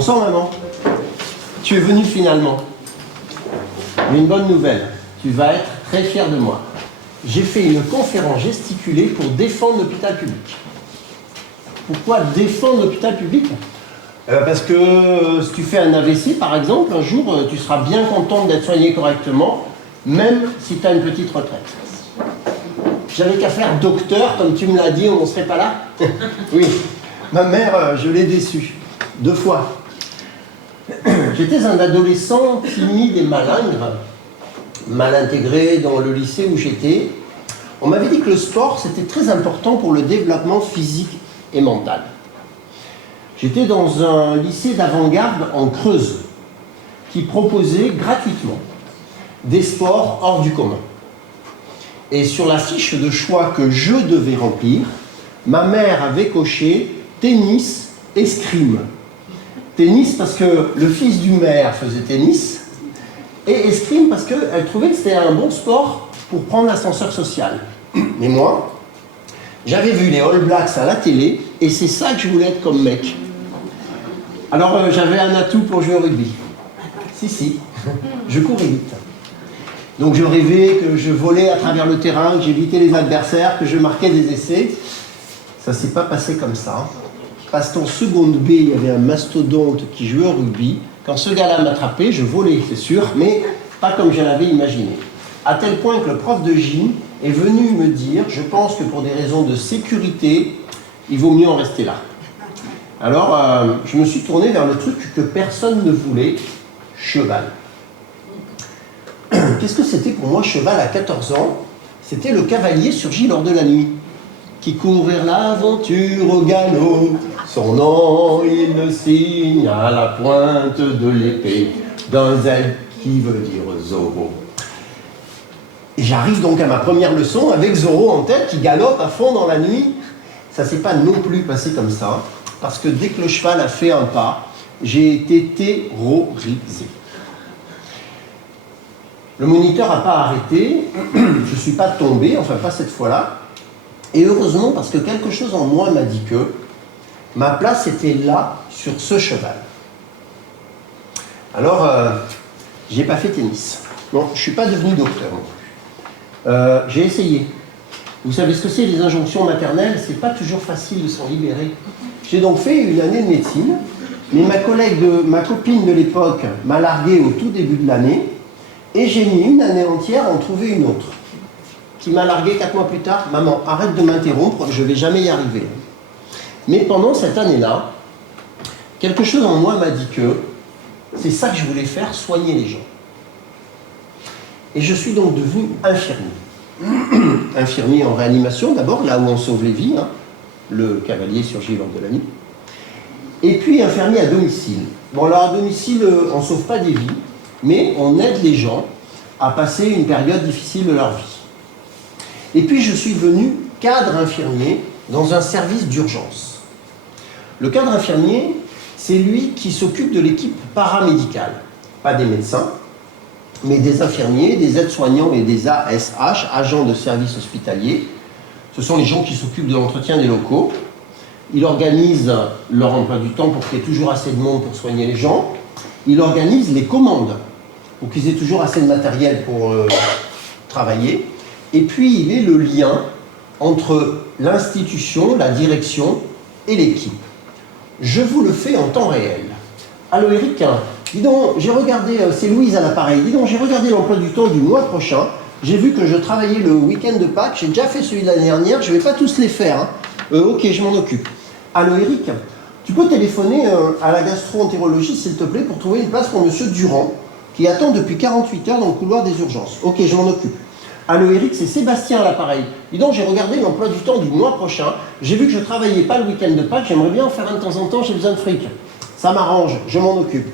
Bon sang, maman. Tu es venue finalement. Mais une bonne nouvelle. Tu vas être très fière de moi. J'ai fait une conférence gesticulée pour défendre l'hôpital public. Pourquoi défendre l'hôpital public? Parce que si tu fais un AVC, par exemple, un jour, tu seras bien contente d'être soignée correctement, même si tu as une petite retraite. J'avais qu'à faire docteur, comme tu me l'as dit, on n'en serait pas là. Oui, ma mère, je l'ai déçue. 2 fois. J'étais un adolescent timide et malingre, mal intégré dans le lycée où j'étais. On m'avait dit que le sport, c'était très important pour le développement physique et mental. J'étais dans un lycée d'avant-garde en Creuse qui proposait gratuitement des sports hors du commun. Et sur la fiche de choix que je devais remplir, ma mère avait coché tennis, escrime. Tennis parce que le fils du maire faisait tennis, et escrime parce qu'elle trouvait que c'était un bon sport pour prendre l'ascenseur social. Mais moi, j'avais vu les All Blacks à la télé, et c'est ça que je voulais être comme mec. Alors j'avais un atout pour jouer au rugby. Si, je courais vite. Donc je rêvais que je volais à travers le terrain, que j'évitais les adversaires, que je marquais des essais. Ça ne s'est pas passé comme ça. Parce qu'en seconde B, il y avait un mastodonte qui jouait au rugby. Quand ce gars-là m'attrapait, je volais, c'est sûr, mais pas comme je l'avais imaginé. À tel point que le prof de gym est venu me dire, je pense que pour des raisons de sécurité, il vaut mieux en rester là. Alors, je me suis tourné vers le truc que personne ne voulait, cheval. Qu'est-ce que c'était pour moi, cheval, à 14 ans? C'était le cavalier surgi lors de la nuit, qui court vers l'aventure au galop. Son nom, il le signe à la pointe de l'épée d'un Z qui veut dire Zorro. Et j'arrive donc à ma première leçon avec Zorro en tête qui galope à fond dans la nuit. Ça ne s'est pas non plus passé comme ça, parce que dès que le cheval a fait un pas, j'ai été terrorisé. Le moniteur n'a pas arrêté, je ne suis pas tombé, enfin pas cette fois-là. Et heureusement, parce que quelque chose en moi m'a dit que ma place était là, sur ce cheval. Alors, j'ai pas fait tennis. Bon, je ne suis pas devenu docteur non plus. J'ai essayé. Vous savez ce que c'est, les injonctions maternelles? C'est pas toujours facile de s'en libérer. J'ai donc fait une année de médecine, mais ma copine de l'époque m'a largué au tout début de l'année, et j'ai mis une année entière à en trouver une autre, qui m'a largué 4 mois plus tard. Maman, arrête de m'interrompre, je ne vais jamais y arriver. Mais pendant cette année-là, quelque chose en moi m'a dit que c'est ça que je voulais faire, soigner les gens. Et je suis donc devenu infirmier. Infirmier en réanimation d'abord, là où on sauve les vies, hein, le cavalier surgit lors de la nuit. Et puis infirmier à domicile. Bon alors à domicile, on ne sauve pas des vies, mais on aide les gens à passer une période difficile de leur vie. Et puis je suis devenu cadre infirmier dans un service d'urgence. Le cadre infirmier, c'est lui qui s'occupe de l'équipe paramédicale. Pas des médecins, mais des infirmiers, des aides-soignants et des ASH, agents de service hospitalier. Ce sont les gens qui s'occupent de l'entretien des locaux. Ils organisent leur emploi du temps pour qu'il y ait toujours assez de monde pour soigner les gens. Ils organisent les commandes pour qu'ils aient toujours assez de matériel pour travailler. Et puis, il est le lien entre l'institution, la direction et l'équipe. Je vous le fais en temps réel. Allô Eric, dis donc, j'ai regardé, c'est Louise à l'appareil, dis donc, j'ai regardé l'emploi du temps du mois prochain, j'ai vu que je travaillais le week-end de Pâques, j'ai déjà fait celui de l'année dernière, je ne vais pas tous les faire. Hein. Ok, je m'en occupe. Allô Eric, tu peux téléphoner à la gastro-entérologie, s'il te plaît, pour trouver une place pour monsieur Durand, qui attend depuis 48 heures dans le couloir des urgences. Ok, je m'en occupe. Allô Eric, c'est Sébastien à l'appareil. Dis donc, j'ai regardé l'emploi du temps du mois prochain, j'ai vu que je ne travaillais pas le week-end de Pâques, j'aimerais bien en faire un de temps en temps, j'ai besoin de fric. Ça m'arrange, je m'en occupe.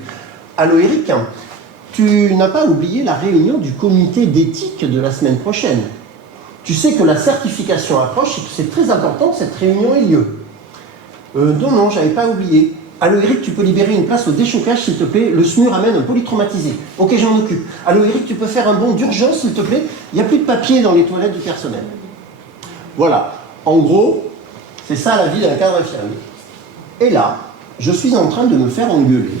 Allô Eric, tu n'as pas oublié la réunion du comité d'éthique de la semaine prochaine. Tu sais que la certification approche et que c'est très important que cette réunion ait lieu. Non, j'avais pas oublié. Allô Eric, tu peux libérer une place au déchocage, s'il te plaît. Le SMUR amène un polytraumatisé. Ok, je m'en occupe. Allô Eric, tu peux faire un bond d'urgence, s'il te plaît. Il n'y a plus de papier dans les toilettes du personnel. Voilà. En gros, c'est ça la vie d'un cadre infirmier. Et là, je suis en train de me faire engueuler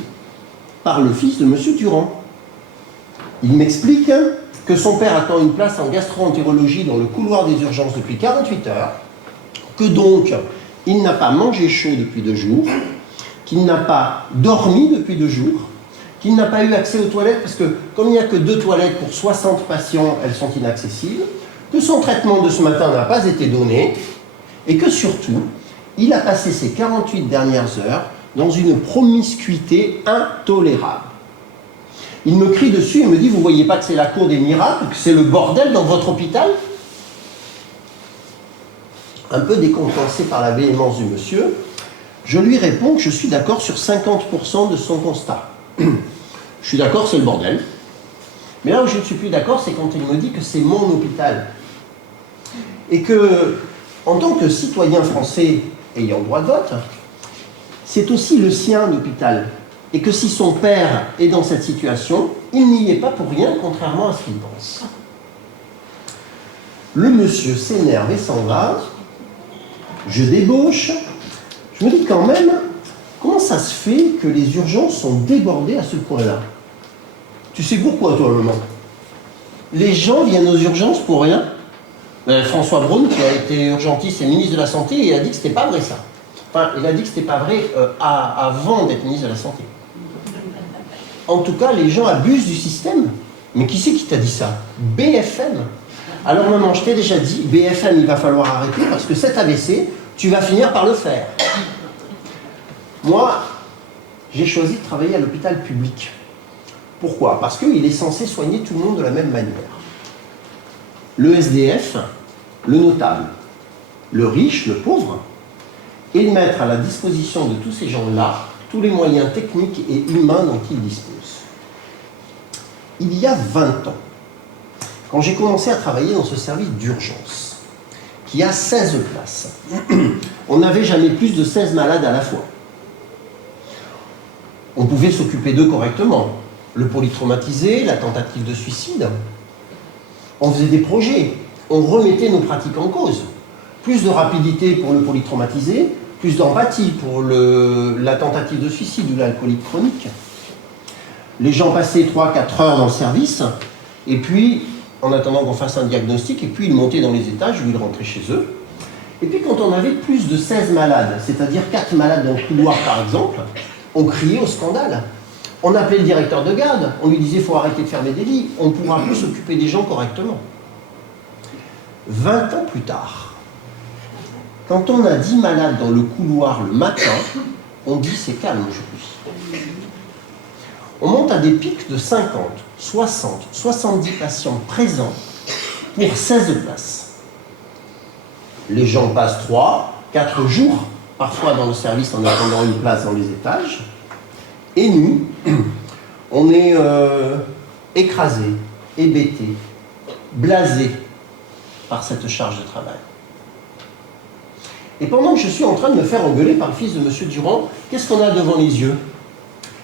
par le fils de M. Durand. Il m'explique que son père attend une place en gastro-entérologie dans le couloir des urgences depuis 48 heures, que donc il n'a pas mangé chaud depuis 2 jours, qu'il n'a pas dormi depuis 2 jours, qu'il n'a pas eu accès aux toilettes, parce que comme il n'y a que 2 toilettes pour 60 patients, elles sont inaccessibles, que son traitement de ce matin n'a pas été donné, et que surtout, il a passé ses 48 dernières heures dans une promiscuité intolérable. Il me crie dessus et me dit « Vous ne voyez pas que c'est la cour des miracles, que c'est le bordel dans votre hôpital ?» Un peu décontenancé par la véhémence du monsieur, je lui réponds que je suis d'accord sur 50% de son constat. Je suis d'accord, c'est le bordel. Mais là où je ne suis plus d'accord, c'est quand il me dit que c'est mon hôpital. Et que, en tant que citoyen français ayant droit de vote, c'est aussi le sien l'hôpital. Et que si son père est dans cette situation, il n'y est pas pour rien, contrairement à ce qu'il pense. Le monsieur s'énerve et s'en va. Je débauche. Je me dis quand même, comment ça se fait que les urgences sont débordées à ce point-là? Tu sais pourquoi, toi, maman? Les gens viennent aux urgences pour rien. François Braun, qui a été urgentiste et ministre de la Santé, il a dit que c'était pas vrai, ça. Enfin, il a dit que c'était pas vrai avant d'être ministre de la Santé. En tout cas, les gens abusent du système. Mais qui c'est qui t'a dit ça? BFM. Alors maman, je t'ai déjà dit, BFM, il va falloir arrêter parce que cet AVC, tu vas finir par le faire. Moi, j'ai choisi de travailler à l'hôpital public. Pourquoi? Parce qu'il est censé soigner tout le monde de la même manière. Le SDF, le notable, le riche, le pauvre, et de mettre à la disposition de tous ces gens-là tous les moyens techniques et humains dont ils disposent. Il y a 20 ans, quand j'ai commencé à travailler dans ce service d'urgence, qui a 16 places, on n'avait jamais plus de 16 malades à la fois. On pouvait s'occuper d'eux correctement. Le polytraumatisé, la tentative de suicide. On faisait des projets, on remettait nos pratiques en cause. Plus de rapidité pour le polytraumatisé, plus d'empathie pour la tentative de suicide ou l'alcoolique chronique. Les gens passaient 3-4 heures dans le service, et puis, en attendant qu'on fasse un diagnostic, et puis ils montaient dans les étages où ils rentraient chez eux. Et puis quand on avait plus de 16 malades, c'est-à-dire 4 malades dans le couloir par exemple, on criait au scandale. On appelait le directeur de garde, on lui disait « il faut arrêter de fermer des lits, on ne pourra plus s'occuper des gens correctement ». 20 ans plus tard, quand on a 10 malades dans le couloir le matin, on dit c'est calme aujourd'hui. On monte à des pics de 50, 60, 70 patients présents pour 16 places. Les gens passent 3, 4 jours, parfois dans le service en attendant une place dans les étages. Et nous, on est écrasés, hébétés, blasés par cette charge de travail. Et pendant que je suis en train de me faire engueuler par le fils de M. Durand, qu'est-ce qu'on a devant les yeux?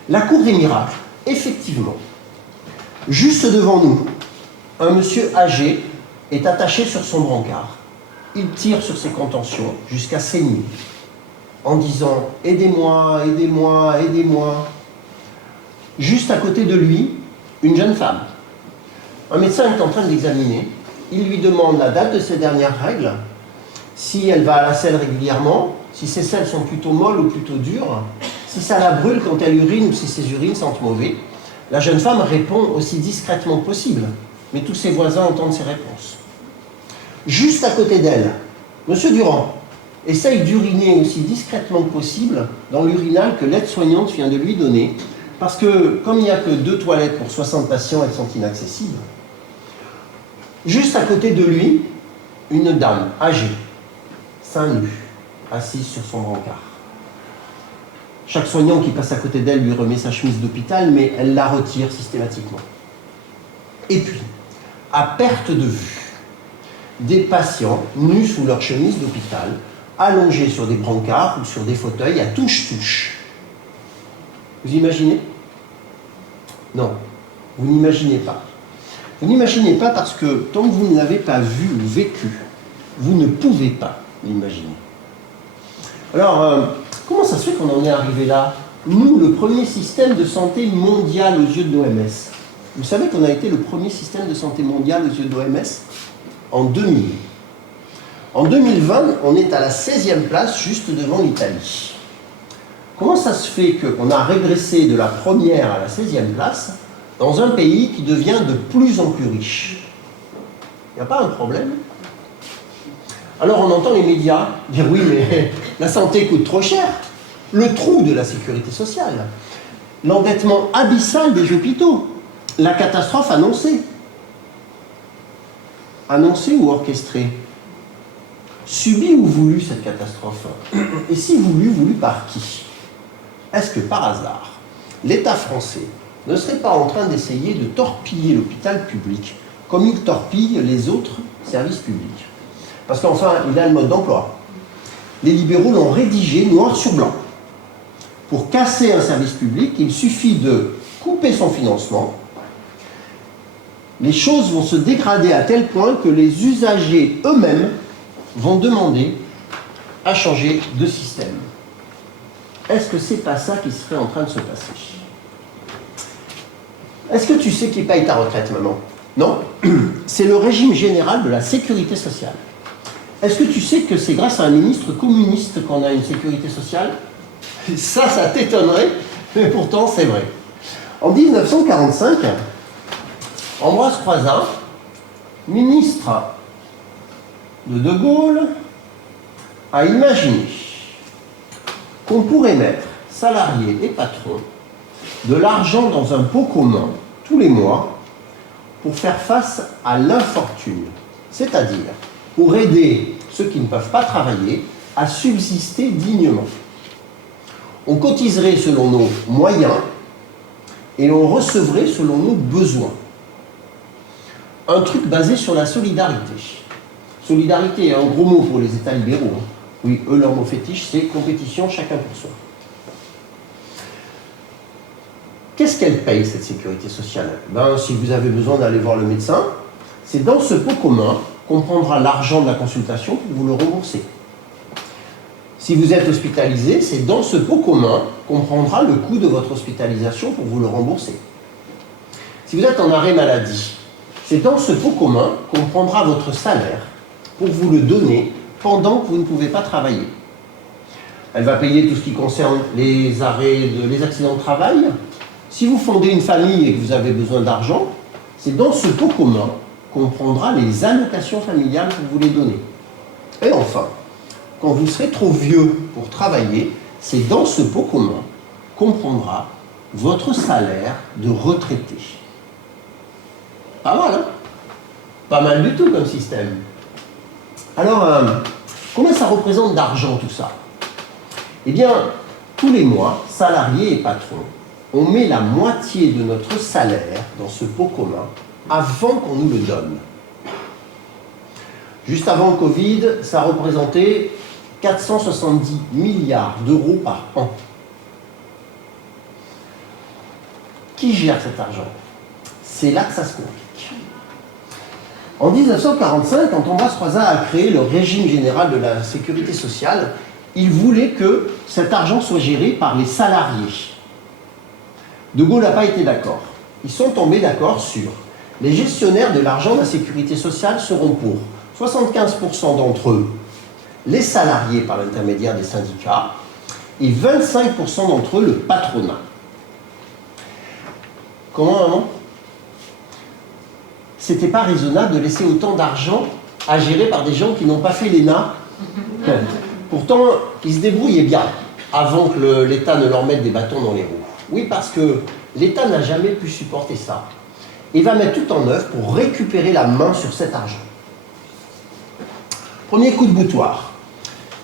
La cour des miracles, effectivement. Juste devant nous, un monsieur âgé est attaché sur son brancard. Il tire sur ses contentions jusqu'à saigner, en disant « Aidez-moi, aidez-moi, aidez-moi ». Juste à côté de lui, une jeune femme. Un médecin est en train de l'examiner. Il lui demande la date de ses dernières règles, si elle va à la selle régulièrement, si ses selles sont plutôt molles ou plutôt dures, si ça la brûle quand elle urine ou si ses urines sentent mauvais. La jeune femme répond aussi discrètement que possible, mais tous ses voisins entendent ses réponses. Juste à côté d'elle, M. Durand essaye d'uriner aussi discrètement que possible dans l'urinal que l'aide-soignante vient de lui donner, parce que comme il n'y a que 2 toilettes pour 60 patients, elles sont inaccessibles. Juste à côté de lui, une dame âgée, seins nus, assise sur son brancard. Chaque soignant qui passe à côté d'elle lui remet sa chemise d'hôpital, mais elle la retire systématiquement. Et puis, à perte de vue, des patients nus sous leur chemise d'hôpital, allongés sur des brancards ou sur des fauteuils à touche-touche. Vous imaginez? Non, vous n'imaginez pas. Vous n'imaginez pas parce que tant que vous ne l'avez pas vu ou vécu, vous ne pouvez pas l'imaginer. Alors, Comment ça se fait qu'on en est arrivé là? Nous, le premier système de santé mondial aux yeux de l'OMS. Vous savez qu'on a été le premier système de santé mondial aux yeux de l'OMS en 2000. En 2020, on est à la 16e place, juste devant l'Italie. Comment ça se fait qu'on a régressé de la première à la 16e place dans un pays qui devient de plus en plus riche? Il n'y a pas un problème? Alors on entend les médias dire oui, mais la santé coûte trop cher. Le trou de la sécurité sociale, l'endettement abyssal des hôpitaux, la catastrophe annoncée. Annoncée ou orchestrée? Subie ou voulue cette catastrophe? Et si voulue par qui? Est-ce que par hasard, l'État français ne serait pas en train d'essayer de torpiller l'hôpital public comme il torpille les autres services publics? Parce qu'enfin, il a le mode d'emploi. Les libéraux l'ont rédigé noir sur blanc. Pour casser un service public, il suffit de couper son financement. Les choses vont se dégrader à tel point que les usagers eux-mêmes vont demander à changer de système. Est-ce que c'est pas ça qui serait en train de se passer? Est-ce que tu sais qui paye ta retraite maintenant? Non, c'est le régime général de la sécurité sociale. Est-ce que tu sais que c'est grâce à un ministre communiste qu'on a une sécurité sociale? Ça t'étonnerait, mais pourtant c'est vrai. En 1945, Ambroise Croizat, ministre de Gaulle, a imaginé qu'on pourrait mettre salariés et patrons de l'argent dans un pot commun tous les mois pour faire face à l'infortune, c'est-à-dire pour aider ceux qui ne peuvent pas travailler à subsister dignement. On cotiserait selon nos moyens et on recevrait selon nos besoins. Un truc basé sur la solidarité. Solidarité est un gros mot pour les États libéraux. Oui, eux, leur mot fétiche, c'est compétition, chacun pour soi. Qu'est-ce qu'elle paye, cette sécurité sociale? Si vous avez besoin d'aller voir le médecin, c'est dans ce pot commun qu'on prendra l'argent de la consultation pour vous le rembourser. Si vous êtes hospitalisé, c'est dans ce pot commun qu'on prendra le coût de votre hospitalisation pour vous le rembourser. Si vous êtes en arrêt maladie, c'est dans ce pot commun qu'on prendra votre salaire pour vous le donner pendant que vous ne pouvez pas travailler. Elle va payer tout ce qui concerne les arrêts, les accidents de travail. Si vous fondez une famille et que vous avez besoin d'argent, c'est dans ce pot commun qu'on prendra les allocations familiales pour vous les donner. Et enfin, quand vous serez trop vieux pour travailler, c'est dans ce pot commun qu'on prendra votre salaire de retraité. Pas mal, hein? Pas mal du tout comme système. Alors, combien ça représente d'argent tout ça? Eh bien, tous les mois, salariés et patrons, on met la moitié de notre salaire dans ce pot commun avant qu'on nous le donne. Juste avant le Covid, ça représentait 470 milliards d'euros par an. Qui gère cet argent? C'est là que ça se complique. En 1945, quand Ambroise Croizat a créé le régime général de la sécurité sociale, il voulait que cet argent soit géré par les salariés. De Gaulle n'a pas été d'accord. Ils sont tombés d'accord sur les gestionnaires de l'argent de la sécurité sociale seront pour 75% d'entre eux les salariés par l'intermédiaire des syndicats et 25% d'entre eux le patronat. Comment, maman? C'était pas raisonnable de laisser autant d'argent à gérer par des gens qui n'ont pas fait l'ENA. Pourtant, ils se débrouillaient bien avant que l'État ne leur mette des bâtons dans les roues. Oui, parce que l'État n'a jamais pu supporter ça. Et va mettre tout en œuvre pour récupérer la main sur cet argent. Premier coup de boutoir.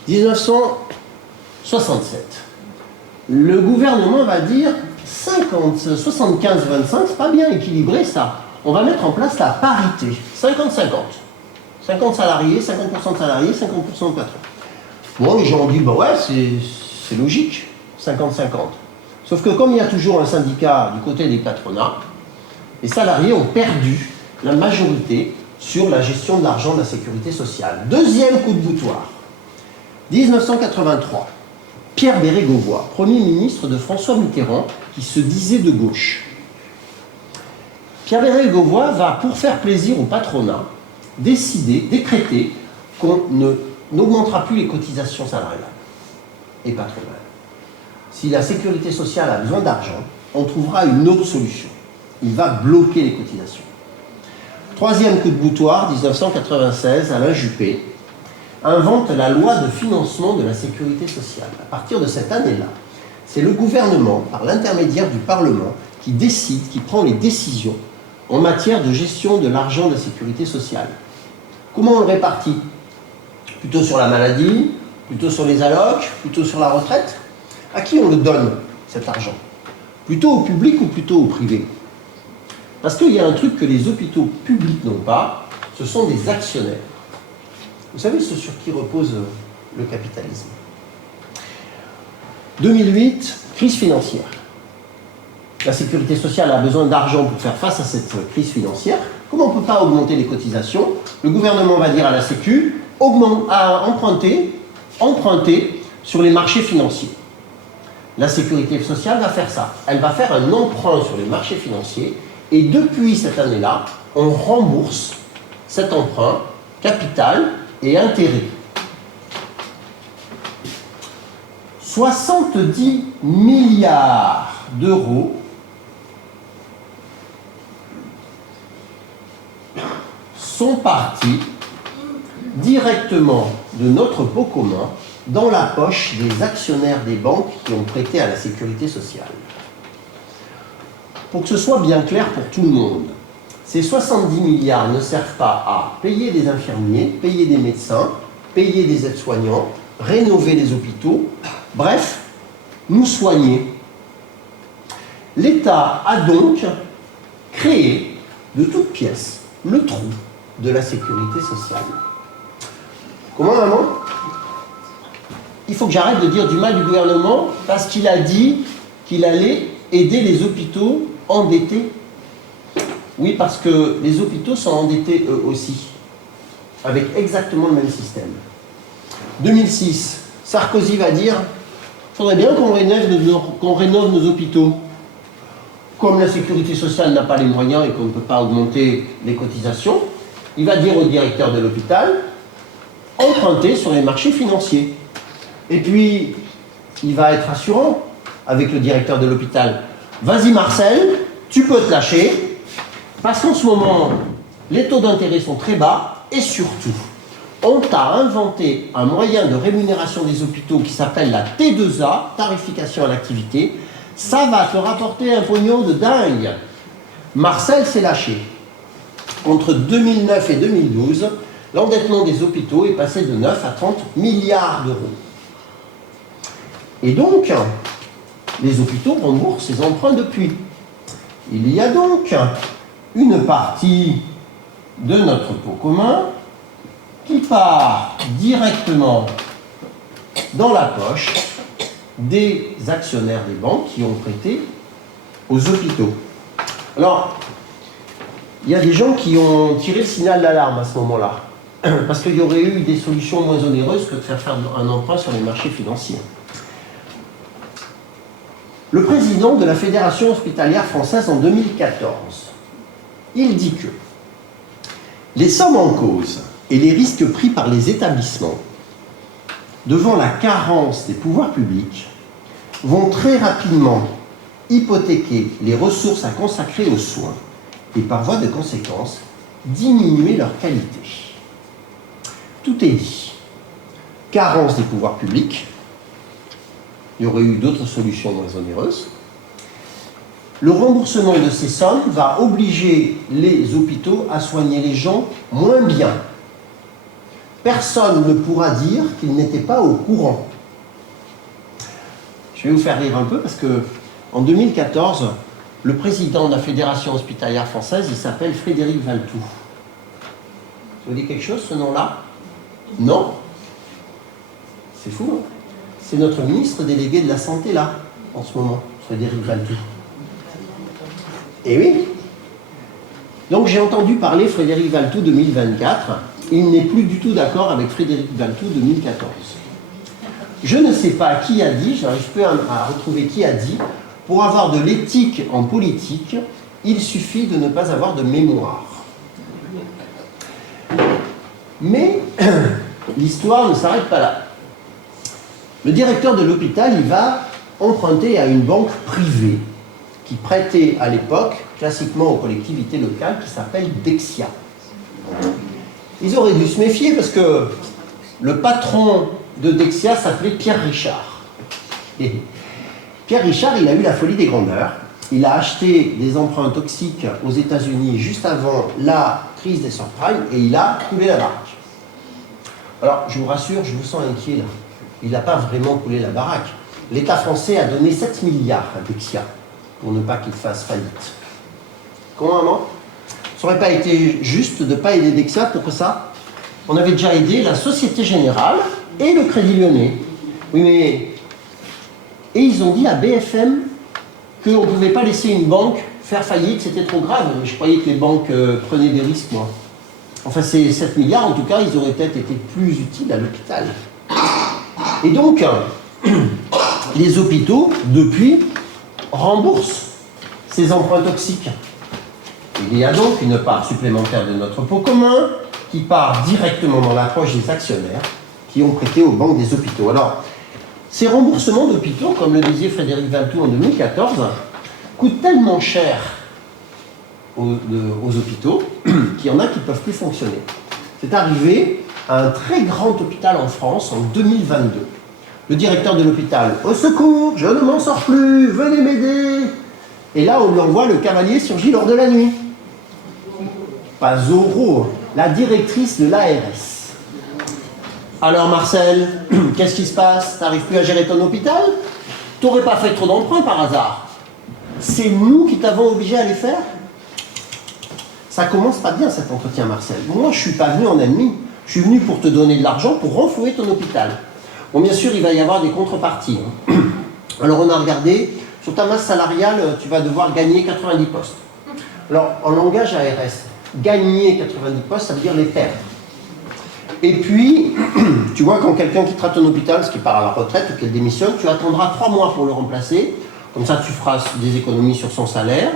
1967. Le gouvernement va dire 75-25, c'est pas bien équilibré ça. On va mettre en place la parité, 50-50. 50 salariés, 50% de salariés, 50% de patrons. Bon, les gens ont dit, bah ouais, c'est logique, 50-50. Sauf que comme il y a toujours un syndicat du côté des patronats, les salariés ont perdu la majorité sur la gestion de l'argent de la sécurité sociale. Deuxième coup de boutoir, 1983. Pierre Bérégovoy, Premier ministre de François Mitterrand, qui se disait de gauche. Pierre Bérégovoy va, pour faire plaisir au patronat, décréter qu'on n'augmentera plus les cotisations salariales et patronales. Si la sécurité sociale a besoin d'argent, on trouvera une autre solution. Il va bloquer les cotisations. Troisième coup de boutoir, 1996, Alain Juppé invente la loi de financement de la sécurité sociale. À partir de cette année-là, c'est le gouvernement, par l'intermédiaire du Parlement, qui décide, qui prend les décisions en matière de gestion de l'argent de la sécurité sociale. Comment on le répartit? Plutôt sur la maladie, plutôt sur les allocs, plutôt sur la retraite? À qui on le donne, cet argent? Plutôt au public ou plutôt au privé? Parce qu'il y a un truc que les hôpitaux publics n'ont pas, ce sont des actionnaires. Vous savez ce sur qui repose le capitalisme. 2008, crise financière. La sécurité sociale a besoin d'argent pour faire face à cette crise financière. Comme on ne peut pas augmenter les cotisations, le gouvernement va dire à la Sécu, emprunter sur les marchés financiers. La sécurité sociale va faire ça. Elle va faire un emprunt sur les marchés financiers et depuis cette année-là, on rembourse cet emprunt, capital et intérêt. 70 milliards d'euros sont partis directement de notre pot commun dans la poche des actionnaires des banques qui ont prêté à la sécurité sociale. Pour que ce soit bien clair pour tout le monde, ces 70 milliards ne servent pas à payer des infirmiers, payer des médecins, payer des aides-soignants, rénover les hôpitaux, bref, nous soigner. L'État a donc créé de toutes pièces le trou de la sécurité sociale. Comment, maman? Il faut que j'arrête de dire du mal du gouvernement parce qu'il a dit qu'il allait aider les hôpitaux endettés. Oui, parce que les hôpitaux sont endettés eux aussi, avec exactement le même système. 2006, Sarkozy va dire « faudrait bien qu'on rénove nos hôpitaux ». Comme la sécurité sociale n'a pas les moyens et qu'on ne peut pas augmenter les cotisations, il va dire au directeur de l'hôpital « empruntez sur les marchés financiers ». Et puis, il va être assurant avec le directeur de l'hôpital. « Vas-y Marcel, tu peux te lâcher ». Parce qu'en ce moment, les taux d'intérêt sont très bas et surtout, on t'a inventé un moyen de rémunération des hôpitaux qui s'appelle la T2A, tarification à l'activité. Ça va te rapporter un pognon de dingue. Marcel s'est lâché. Entre 2009 et 2012, l'endettement des hôpitaux est passé de 9 à 30 milliards d'euros. Et donc, les hôpitaux remboursent ces emprunts depuis. Il y a donc une partie de notre pot commun qui part directement dans la poche des actionnaires des banques qui ont prêté aux hôpitaux. Alors, il y a des gens qui ont tiré le signal d'alarme à ce moment-là, parce qu'il y aurait eu des solutions moins onéreuses que de faire un emprunt sur les marchés financiers. Le président de la Fédération hospitalière française en 2014, il dit que les sommes en cause et les risques pris par les établissements devant la carence des pouvoirs publics vont très rapidement hypothéquer les ressources à consacrer aux soins et par voie de conséquence diminuer leur qualité. Tout est dit. Carence des pouvoirs publics, il y aurait eu d'autres solutions moins onéreuses. Le remboursement de ces sommes va obliger les hôpitaux à soigner les gens moins bien. Personne ne pourra dire qu'il n'était pas au courant. Je vais vous faire rire un peu parce que en 2014, le président de la Fédération hospitalière française, il s'appelle Frédéric Valletoux. Ça vous dit quelque chose, ce nom-là? Non? C'est fou, hein? C'est notre ministre délégué de la Santé, là, en ce moment, Frédéric Valletoux. Eh oui. Donc j'ai entendu parler Frédéric Valletoux 2024. Il n'est plus du tout d'accord avec Frédéric Valletoux 2014. Je ne sais pas qui a dit, je n'arrive plus à retrouver qui a dit, pour avoir de l'éthique en politique, il suffit de ne pas avoir de mémoire. Mais l'histoire ne s'arrête pas là. Le directeur de l'hôpital, il va emprunter à une banque privée qui prêtait à l'époque, classiquement aux collectivités locales, qui s'appelle Dexia. Ils auraient dû se méfier parce que le patron de Dexia s'appelait Pierre Richard. Et Pierre Richard, il a eu la folie des grandeurs. Il a acheté des emprunts toxiques aux États-Unis juste avant la crise des subprimes et il a coulé la baraque. Alors, je vous rassure, je vous sens inquiet là. Il n'a pas vraiment coulé la baraque. L'État français a donné 7 milliards à Dexia pour ne pas qu'il fasse faillite. Comment, maman? Ça n'aurait pas été juste de ne pas aider Dexia pour que ça? On avait déjà aidé la Société Générale et le Crédit Lyonnais. Oui, mais... Et ils ont dit à BFM qu'on ne pouvait pas laisser une banque faire faillite, c'était trop grave. Je croyais que les banques prenaient des risques, moi. Enfin, ces 7 milliards, en tout cas, ils auraient peut-être été plus utiles à l'hôpital. Et donc, les hôpitaux, depuis, remboursent ces emprunts toxiques. Il y a donc une part supplémentaire de notre pot commun qui part directement dans la poche des actionnaires qui ont prêté aux banques des hôpitaux. Alors, ces remboursements d'hôpitaux, comme le disait Frédéric Valtou en 2014, coûtent tellement cher aux hôpitaux qu'il y en a qui ne peuvent plus fonctionner. C'est arrivé à un très grand hôpital en France en 2022. Le directeur de l'hôpital, « Au secours, je ne m'en sors plus, venez m'aider !» Et là, on lui envoie le cavalier surgit lors de la nuit. Pas Zorro, la directrice de l'ARS. Alors Marcel, qu'est-ce qui se passe? T'arrives plus à gérer ton hôpital? T'aurais pas fait trop d'emprunts par hasard? C'est nous qui t'avons obligé à les faire? Ça commence pas bien cet entretien, Marcel. Moi, je suis pas venu en ennemi. Je suis venu pour te donner de l'argent pour renflouer ton hôpital. Bon, bien sûr, il va y avoir des contreparties. Alors, on a regardé, sur ta masse salariale, tu vas devoir gagner 90 postes. Alors, en langage ARS, gagner 90 postes, ça veut dire les perdre. Et puis, tu vois, quand quelqu'un quittera ton hôpital, parce qu'il part à la retraite ou qu'il démissionne, tu attendras 3 mois pour le remplacer. Comme ça, tu feras des économies sur son salaire.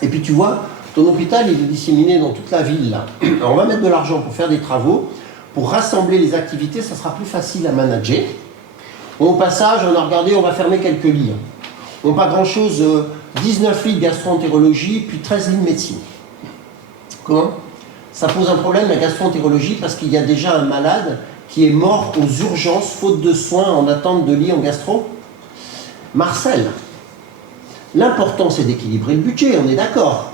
Et puis, tu vois, ton hôpital, il est disséminé dans toute la ville, là. Alors, on va mettre de l'argent pour faire des travaux. Pour rassembler les activités, ça sera plus facile à manager. Au passage, on a regardé, on va fermer quelques lits. On pas grand-chose, 19 lits de gastro-entérologie, puis 13 lits de médecine. Comment? Ça pose un problème, la gastro-entérologie, parce qu'il y a déjà un malade qui est mort aux urgences, faute de soins, en attente de lit en gastro. Marcel, l'important, c'est d'équilibrer le budget, on est d'accord.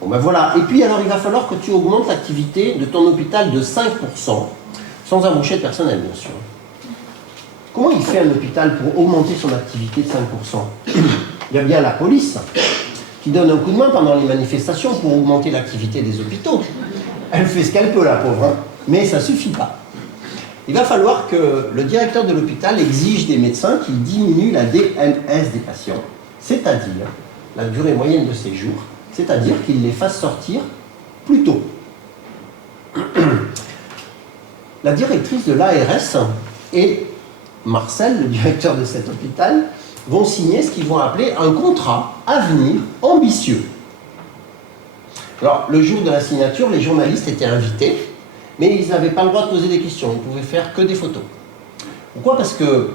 Bon ben voilà. Et puis, alors, il va falloir que tu augmentes l'activité de ton hôpital de 5%, sans embaucher de personnel, bien sûr. Comment il fait un hôpital pour augmenter son activité de 5%? Il y a bien la police qui donne un coup de main pendant les manifestations pour augmenter l'activité des hôpitaux. Elle fait ce qu'elle peut, la pauvre, hein, mais ça ne suffit pas. Il va falloir que le directeur de l'hôpital exige des médecins qu'ils diminuent la DMS des patients, c'est-à-dire la durée moyenne de séjour, c'est-à-dire qu'ils les fassent sortir plus tôt. La directrice de l'ARS et Marcel, le directeur de cet hôpital, vont signer ce qu'ils vont appeler un contrat avenir ambitieux. Alors, le jour de la signature, les journalistes étaient invités, mais ils n'avaient pas le droit de poser des questions, ils ne pouvaient faire que des photos. Pourquoi? Parce que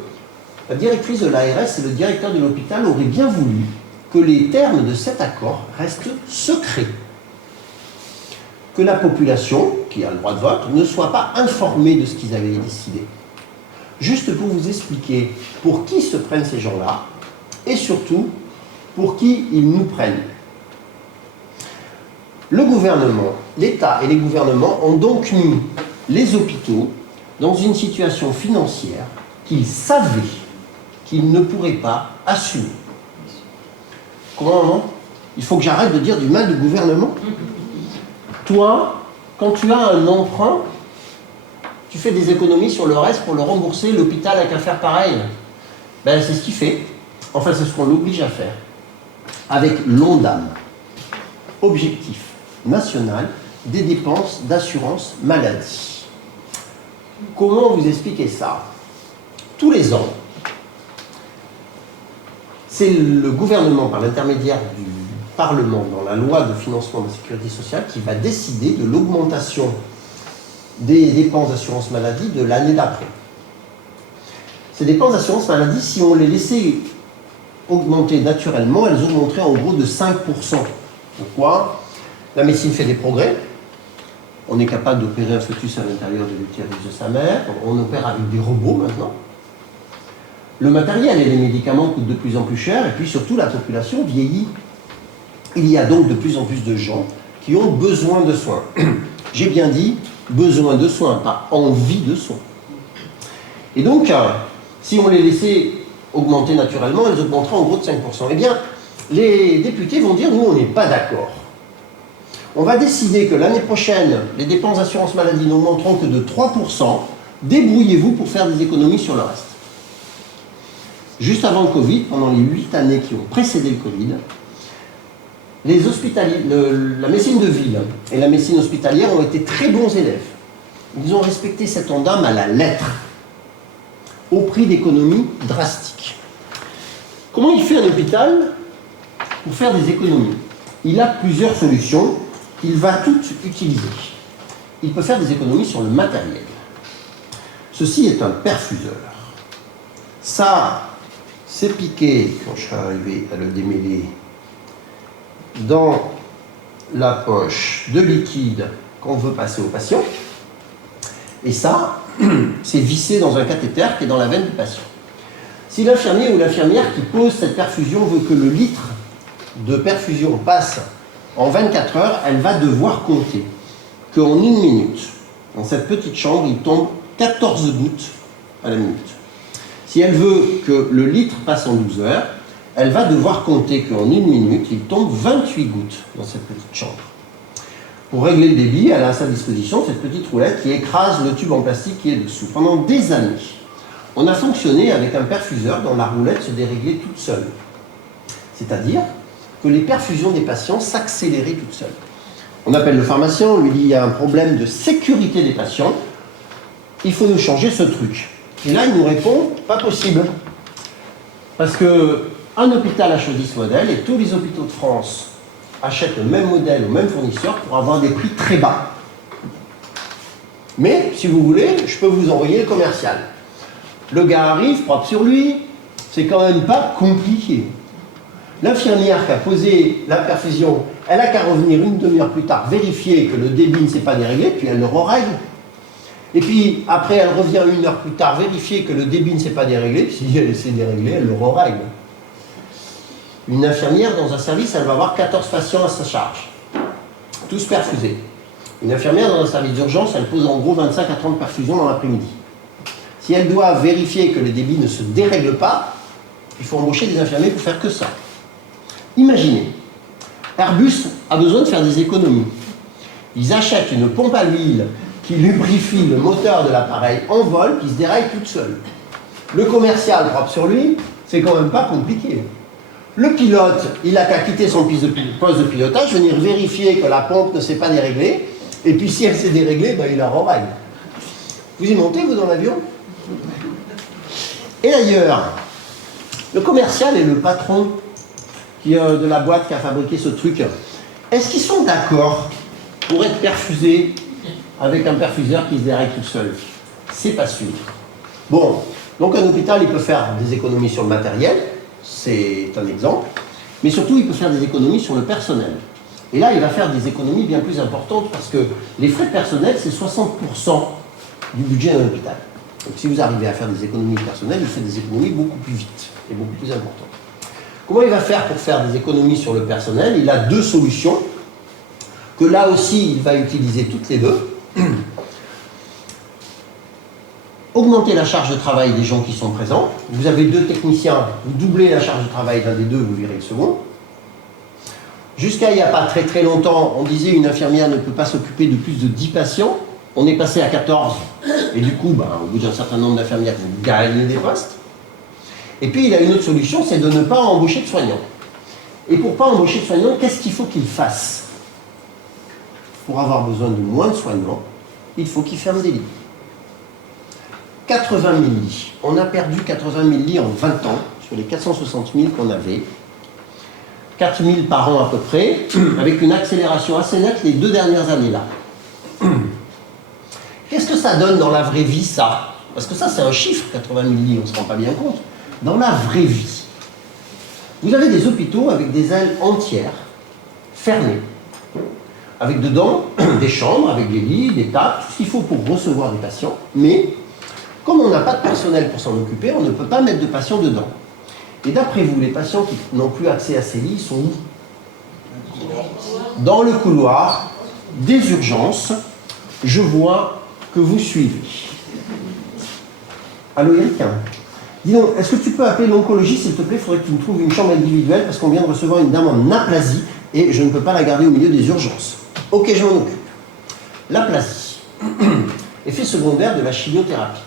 la directrice de l'ARS et le directeur de l'hôpital auraient bien voulu que les termes de cet accord restent secrets. Que la population, qui a le droit de vote, ne soit pas informée de ce qu'ils avaient décidé. Juste pour vous expliquer pour qui se prennent ces gens-là, et surtout, pour qui ils nous prennent. Le gouvernement, l'État et les gouvernements ont donc mis les hôpitaux dans une situation financière qu'ils savaient qu'ils ne pourraient pas assumer. Comment? Il faut que j'arrête de dire du mal du gouvernement. Toi, quand tu as un emprunt, tu fais des économies sur le reste pour le rembourser. L'hôpital n'a qu'à faire pareil. Ben, c'est ce qu'il fait. Enfin, c'est ce qu'on l'oblige à faire. Avec l'ONDAM, Objectif national des dépenses d'assurance maladie. Comment vous expliquer ça? tous les ans, c'est le gouvernement, par l'intermédiaire du Parlement, dans la loi de financement de la sécurité sociale, qui va décider de l'augmentation des dépenses d'assurance maladie de l'année d'après. Ces dépenses d'assurance maladie, si on les laissait augmenter naturellement, elles augmenteraient en gros de 5%. Pourquoi? La médecine fait des progrès. On est capable d'opérer un fœtus à l'intérieur de l'utérus de sa mère. On opère avec des robots maintenant. Le matériel et les médicaments coûtent de plus en plus cher. Et puis surtout, la population vieillit. Il y a donc de plus en plus de gens qui ont besoin de soins. J'ai bien dit besoin de soins, pas envie de soins. Et donc, si on les laissait augmenter naturellement, elles augmenteraient en gros de 5%. Eh bien, les députés vont dire, nous, on n'est pas d'accord. On va décider que l'année prochaine, les dépenses d'assurance maladie n'augmenteront que de 3%. Débrouillez-vous pour faire des économies sur le reste. Juste avant le Covid, pendant les 8 années qui ont précédé le Covid, la médecine de ville et la médecine hospitalière ont été très bons élèves. Ils ont respecté cet Ondam à la lettre, au prix d'économies drastiques. Comment il fait un hôpital pour faire des économies? Il a plusieurs solutions qu'il va toutes utiliser. Il peut faire des économies sur le matériel. Ceci est un perfuseur. Ça, c'est piqué, quand je serai arrivé à le démêler, dans la poche de liquide qu'on veut passer au patient. Et ça, c'est vissé dans un cathéter qui est dans la veine du patient. Si l'infirmier ou l'infirmière qui pose cette perfusion veut que le litre de perfusion passe en 24 heures, elle va devoir compter qu'en 1 minute, dans cette petite chambre, il tombe 14 gouttes à la minute. Si elle veut que le litre passe en 12 heures, elle va devoir compter qu'en 1 minute, il tombe 28 gouttes dans cette petite chambre. Pour régler le débit, elle a à sa disposition cette petite roulette qui écrase le tube en plastique qui est dessous. Pendant des années, on a fonctionné avec un perfuseur dont la roulette se déréglait toute seule. C'est-à-dire que les perfusions des patients s'accéléraient toutes seules. On appelle le pharmacien, on lui dit il y a un problème de sécurité des patients, il faut nous changer ce truc. Et là, il nous répond pas possible. Parce qu'un hôpital a choisi ce modèle et tous les hôpitaux de France achètent le même modèle au même fournisseur pour avoir des prix très bas. Mais, si vous voulez, je peux vous envoyer le commercial. Le gars arrive, propre sur lui, c'est quand même pas compliqué. L'infirmière qui a posé la perfusion, elle n'a qu'à revenir une demi-heure plus tard, vérifier que le débit ne s'est pas déréglé, puis elle le règle. Et puis, après, elle revient 1 heure plus tard, vérifier que le débit ne s'est pas déréglé, puis si elle s'est déréglée, elle le règle. Une infirmière dans un service, elle va avoir 14 patients à sa charge, tous perfusés. Une infirmière dans un service d'urgence, elle pose en gros 25 à 30 perfusions dans l'après-midi. Si elle doit vérifier que le débit ne se dérègle pas, il faut embaucher des infirmiers pour faire que ça. Imaginez, Airbus a besoin de faire des économies. Ils achètent une pompe à huile qui lubrifie le moteur de l'appareil en vol qui se déraille toute seule. Le commercial propre sur lui, c'est quand même pas compliqué. Le pilote, il n'a qu'à quitter son poste de pilotage, venir vérifier que la pompe ne s'est pas déréglée, et puis si elle s'est déréglée, ben, il la règle. Vous y montez, vous, dans l'avion? Et d'ailleurs, le commercial et le patron de la boîte qui a fabriqué ce truc, est-ce qu'ils sont d'accord pour être perfusés avec un perfuseur qui se dérègle tout seul? C'est pas sûr. Bon, donc un hôpital, il peut faire des économies sur le matériel, c'est un exemple, mais surtout, il peut faire des économies sur le personnel. Et là, il va faire des économies bien plus importantes parce que les frais de personnel, c'est 60% du budget d'un hôpital. Donc si vous arrivez à faire des économies personnelles, il fait des économies beaucoup plus vite et beaucoup plus importantes. Comment il va faire pour faire des économies sur le personnel? Il a 2 solutions, que là aussi, il va utiliser toutes les 2. Augmenter la charge de travail des gens qui sont présents. Vous avez 2 techniciens, vous doublez la charge de travail d'un des 2, vous virez le second. Jusqu'à il n'y a pas très très longtemps, on disait une infirmière ne peut pas s'occuper de plus de 10 patients. On est passé à 14. Et du coup, au bout d'un certain nombre d'infirmières, vous gagnez des postes. Et puis, il y a une autre solution, c'est de ne pas embaucher de soignants. Et pour ne pas embaucher de soignants, qu'est-ce qu'il faut qu'il fasse? Pour avoir besoin de moins de soignants, il faut qu'il ferme des lits. 80 000 lits. On a perdu 80 000 lits en 20 ans, sur les 460 000 qu'on avait. 4 000 par an à peu près, avec une accélération assez nette les 2 dernières années-là. Qu'est-ce que ça donne dans la vraie vie, ça? Parce que ça, c'est un chiffre, 80 000 lits, on ne se rend pas bien compte. Dans la vraie vie, vous avez des hôpitaux avec des ailes entières, fermées, avec dedans des chambres, avec des lits, des tables, tout ce qu'il faut pour recevoir des patients, mais comme on n'a pas de personnel pour s'en occuper, on ne peut pas mettre de patients dedans. Et d'après vous, les patients qui n'ont plus accès à ces lits sont où? Dans le couloir des urgences. Je vois que vous suivez. Allô Eric? Dis donc, est-ce que tu peux appeler l'oncologie, s'il te plaît? Il faudrait que tu me trouves une chambre individuelle parce qu'on vient de recevoir une dame en aplasie et je ne peux pas la garder au milieu des urgences. Ok, je m'en occupe. L'aplasie, effet secondaire de la chimiothérapie.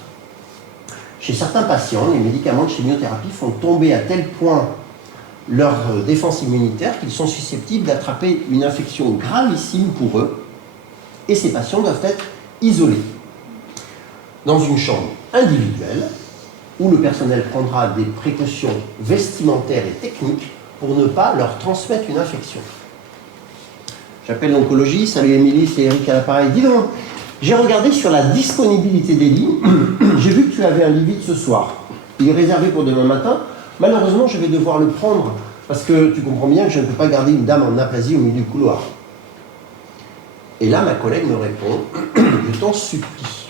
Chez certains patients, les médicaments de chimiothérapie font tomber à tel point leur défense immunitaire qu'ils sont susceptibles d'attraper une infection gravissime pour eux et ces patients doivent être isolés dans une chambre individuelle où le personnel prendra des précautions vestimentaires et techniques pour ne pas leur transmettre une infection. J'appelle l'oncologie. Salut Émilie, c'est Eric à l'appareil. Dis donc, j'ai regardé sur la disponibilité des lits. J'ai vu que tu avais un lit vide ce soir. Il est réservé pour demain matin. Malheureusement, je vais devoir le prendre parce que tu comprends bien que je ne peux pas garder une dame en aplasie au milieu du couloir. Et là, ma collègue me répond, je t'en supplie,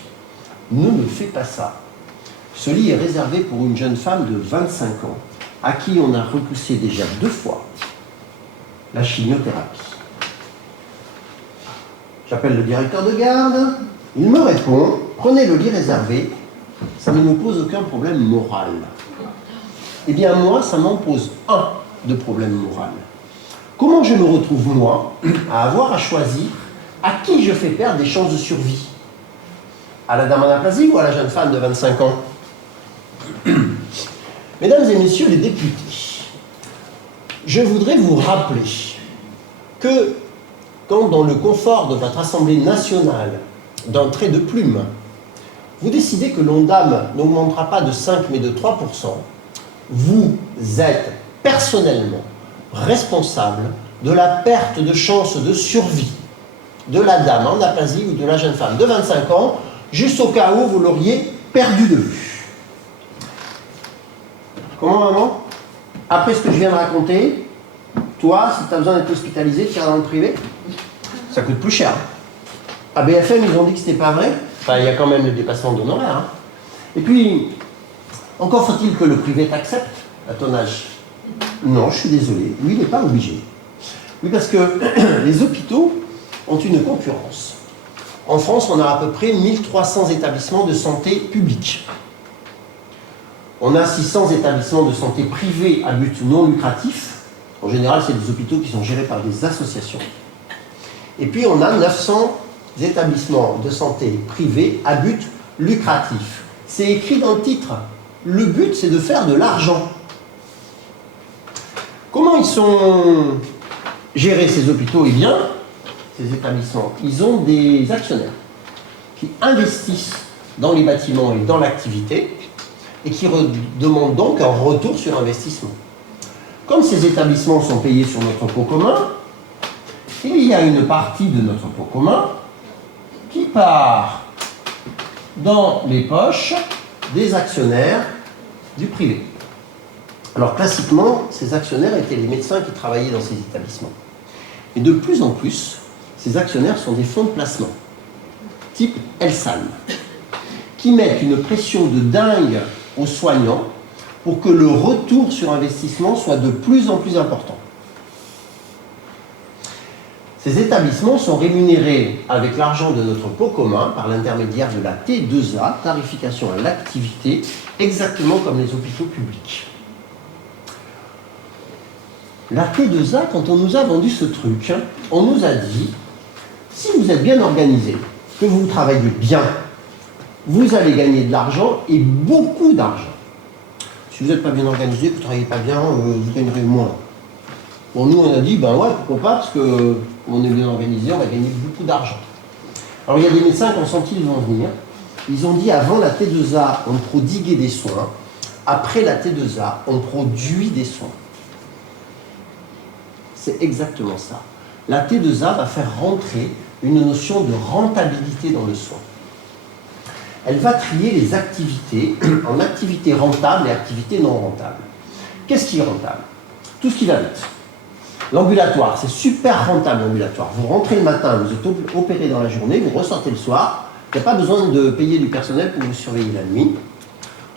ne me fais pas ça. Ce lit est réservé pour une jeune femme de 25 ans à qui on a repoussé déjà 2 fois la chimiothérapie. J'appelle le directeur de garde, il me répond, prenez le lit réservé, ça ne me pose aucun problème moral. Eh bien moi, ça m'en pose un de problème moral. Comment je me retrouve, moi, à avoir à choisir à qui je fais perdre des chances de survie? À la dame en aplasie ou à la jeune femme de 25 ans? Mesdames et messieurs les députés, je voudrais vous rappeler que quand dans le confort de votre Assemblée nationale, d'un trait de plume, vous décidez que l'ONDAM n'augmentera pas de 5 mais de 3%, vous êtes personnellement responsable de la perte de chance de survie de la dame en aplasie ou de la jeune femme de 25 ans, juste au cas où vous l'auriez perdu de vue. Comment, maman? Après ce que je viens de raconter, toi, si tu as besoin d'être hospitalisé, tu iras dans le privé? Ça coûte plus cher. À BFM, ils ont dit que c'était pas vrai. Enfin, il y a quand même le dépassement d'honoraires. Hein. Et puis, encore faut-il que le privé t'accepte à ton âge. Non, je suis désolé. Lui, il n'est pas obligé. Oui, parce que les hôpitaux ont une concurrence. En France, on a à peu près 1300 établissements de santé publics. On a 600 établissements de santé privés à but non lucratif. En général, c'est des hôpitaux qui sont gérés par des associations. Et puis, on a 900 établissements de santé privés à but lucratif. C'est écrit dans le titre. Le but, c'est de faire de l'argent. Comment ils sont gérés, ces hôpitaux? Eh bien, ces établissements, ils ont des actionnaires qui investissent dans les bâtiments et dans l'activité et qui demandent donc un retour sur investissement. Comme ces établissements sont payés sur notre pot commun, il y a une partie de notre pot commun qui part dans les poches des actionnaires du privé. Alors classiquement, ces actionnaires étaient les médecins qui travaillaient dans ces établissements. Et de plus en plus, ces actionnaires sont des fonds de placement, type Elsan, qui mettent une pression de dingue aux soignants pour que le retour sur investissement soit de plus en plus important. Ces établissements sont rémunérés avec l'argent de notre pot commun par l'intermédiaire de la T2A, tarification à l'activité, exactement comme les hôpitaux publics. La T2A, quand on nous a vendu ce truc, on nous a dit, si vous êtes bien organisé, que vous travaillez bien, vous allez gagner de l'argent et beaucoup d'argent. Si vous n'êtes pas bien organisé, que vous ne travaillez pas bien, vous gagnerez moins. Bon, nous, on a dit, ben ouais, pourquoi pas, parce qu'on est bien organisé, on va gagner beaucoup d'argent. Alors, il y a des médecins qui ont senti le vent venir Ils ont dit avant la T2A, on prodiguait des soins. Après la T2A, on produit des soins. C'est exactement ça. La T2A va faire rentrer une notion de rentabilité dans le soin. Elle va trier les activités en activités rentables et activités non rentables. Qu'est-ce qui est rentable? Tout ce qui va vite. L'ambulatoire, c'est super rentable l'ambulatoire. Vous rentrez le matin, vous êtes opéré dans la journée, vous ressortez le soir, il n'y a pas besoin de payer du personnel pour vous surveiller la nuit.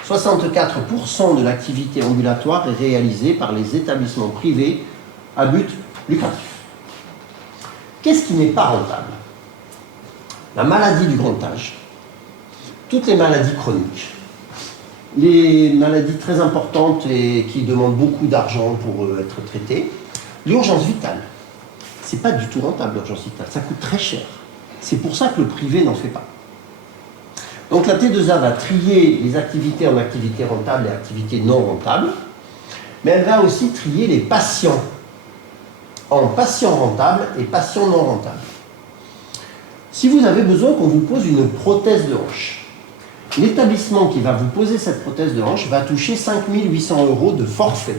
64% de l'activité ambulatoire est réalisée par les établissements privés à but lucratif. Qu'est-ce qui n'est pas rentable? La maladie du grand âge, toutes les maladies chroniques, les maladies très importantes et qui demandent beaucoup d'argent pour être traitées, l'urgence vitale. C'est pas du tout rentable l'urgence vitale, ça coûte très cher. C'est pour ça que le privé n'en fait pas. Donc la T2A va trier les activités en activités rentables et activités non rentables, mais elle va aussi trier les patients en patients rentables et patients non rentables. Si vous avez besoin qu'on vous pose une prothèse de hanche, l'établissement qui va vous poser cette prothèse de hanche va toucher 5 800 € de forfait.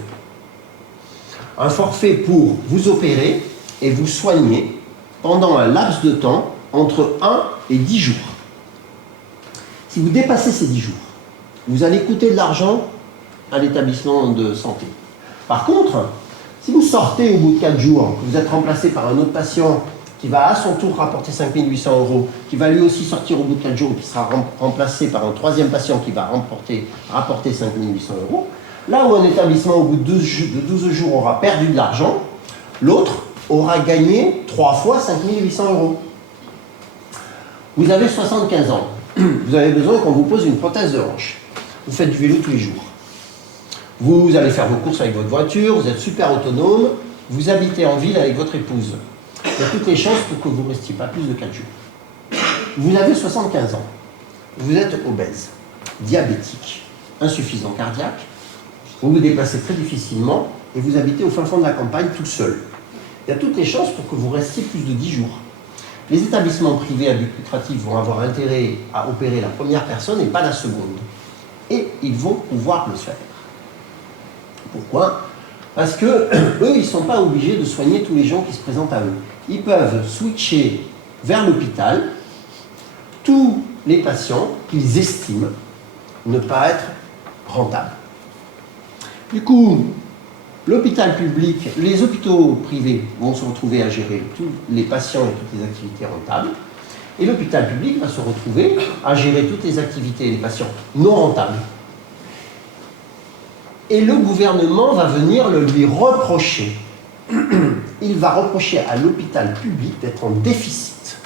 Un forfait pour vous opérer et vous soigner pendant un laps de temps entre 1 et 10 jours. Si vous dépassez ces 10 jours, vous allez coûter de l'argent à l'établissement de santé. Par contre, si vous sortez au bout de 4 jours, que vous êtes remplacé par un autre patient qui va à son tour rapporter 5 800 €, qui va lui aussi sortir au bout de 4 jours, qui sera remplacé par un troisième patient qui va rapporter 5 800 €, là où un établissement au bout de 12 jours aura perdu de l'argent, l'autre aura gagné 3 fois 5 800 €. Vous avez 75 ans. Vous avez besoin qu'on vous pose une prothèse de hanche. Vous faites du vélo tous les jours. Vous allez faire vos courses avec votre voiture, vous êtes super autonome, vous habitez en ville avec votre épouse. Il y a toutes les chances pour que vous ne restiez pas plus de 4 jours. Vous avez 75 ans. Vous êtes obèse, diabétique, insuffisant cardiaque, vous vous déplacez très difficilement et vous habitez au fin fond de la campagne tout seul. Il y a toutes les chances pour que vous restiez plus de 10 jours. Les établissements privés à but lucratif vont avoir intérêt à opérer la première personne et pas la seconde. Et ils vont pouvoir le faire. Pourquoi? Parce que eux, ils ne sont pas obligés de soigner tous les gens qui se présentent à eux. Ils peuvent switcher vers l'hôpital tous les patients qu'ils estiment ne pas être rentables. Du coup, l'hôpital public, les hôpitaux privés vont se retrouver à gérer tous les patients et toutes les activités rentables. Et l'hôpital public va se retrouver à gérer toutes les activités et les patients non rentables. Et le gouvernement va venir le lui reprocher. Il va reprocher à l'hôpital public d'être en déficit.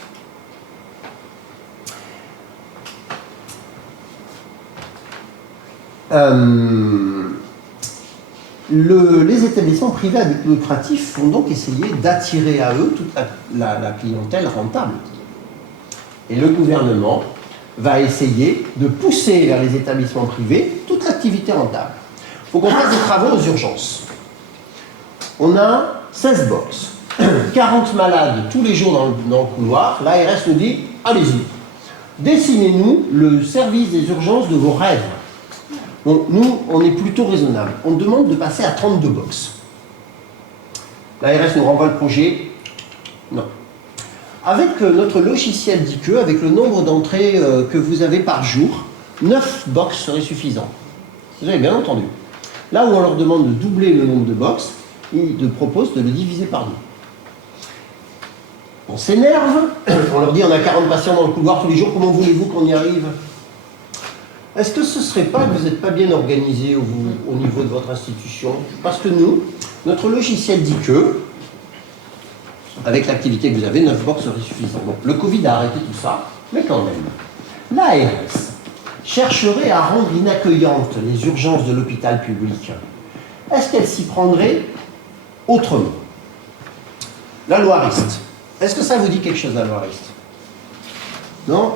Les établissements privés à but lucratif vont donc essayer d'attirer à eux toute la clientèle rentable. Et le gouvernement va essayer de pousser vers les établissements privés toute l'activité rentable. Il faut qu'on fasse des travaux aux urgences. On a 16 box, 40 malades tous les jours dans le couloir. L'ARS nous dit, allez-y, dessinez-nous le service des urgences de vos rêves. Bon, nous, on est plutôt raisonnable. On demande de passer à 32 box. L'ARS nous renvoie le projet. Non. Avec notre logiciel d'IQ, avec le nombre d'entrées que vous avez par jour, 9 box seraient suffisants. Vous avez bien entendu. Là où on leur demande de doubler le nombre de box, ils nous proposent de le diviser par 2. On s'énerve, on leur dit on a 40 patients dans le couloir tous les jours, comment voulez-vous qu'on y arrive? Est-ce que ce ne serait pas que vous n'êtes pas bien organisé au niveau de votre institution? Parce que nous, notre logiciel dit que, avec l'activité que vous avez, 9 box serait suffisant. Bon, le Covid a arrêté tout ça, mais quand même, l'ARS chercherait à rendre inaccueillantes les urgences de l'hôpital public. Est-ce qu'elle s'y prendrait autrement? La loi Rist. Est-ce que ça vous dit quelque chose, la loi Rist? Non?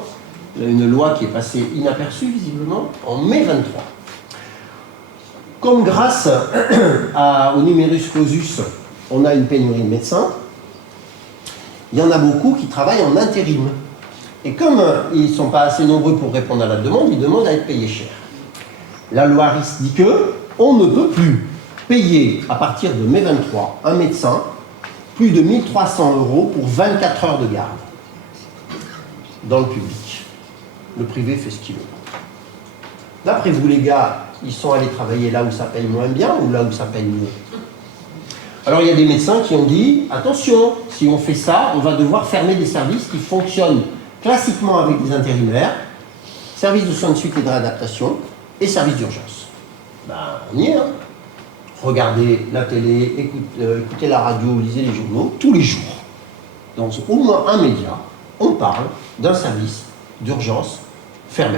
Il y a une loi qui est passée inaperçue, visiblement, en mai 23. Comme grâce au numerus clausus, on a une pénurie de médecins, il y en a beaucoup qui travaillent en intérim. Et comme ils ne sont pas assez nombreux pour répondre à la demande, ils demandent à être payés cher. La loi Harris dit que on ne peut plus payer à partir de mai 23 un médecin plus de 1 300 € pour 24 heures de garde dans le public. Le privé fait ce qu'il veut. D'après vous, les gars, ils sont allés travailler là où ça paye moins bien ou là où ça paye mieux? Alors, il y a des médecins qui ont dit, attention, si on fait ça, on va devoir fermer des services qui fonctionnent classiquement avec des intérimaires, services de soins de suite et de réadaptation et services d'urgence. Ben, on y est, hein. Regardez la télé, écoutez la radio, lisez les journaux, tous les jours. Dans au moins un média, on parle d'un service d'urgence fermé.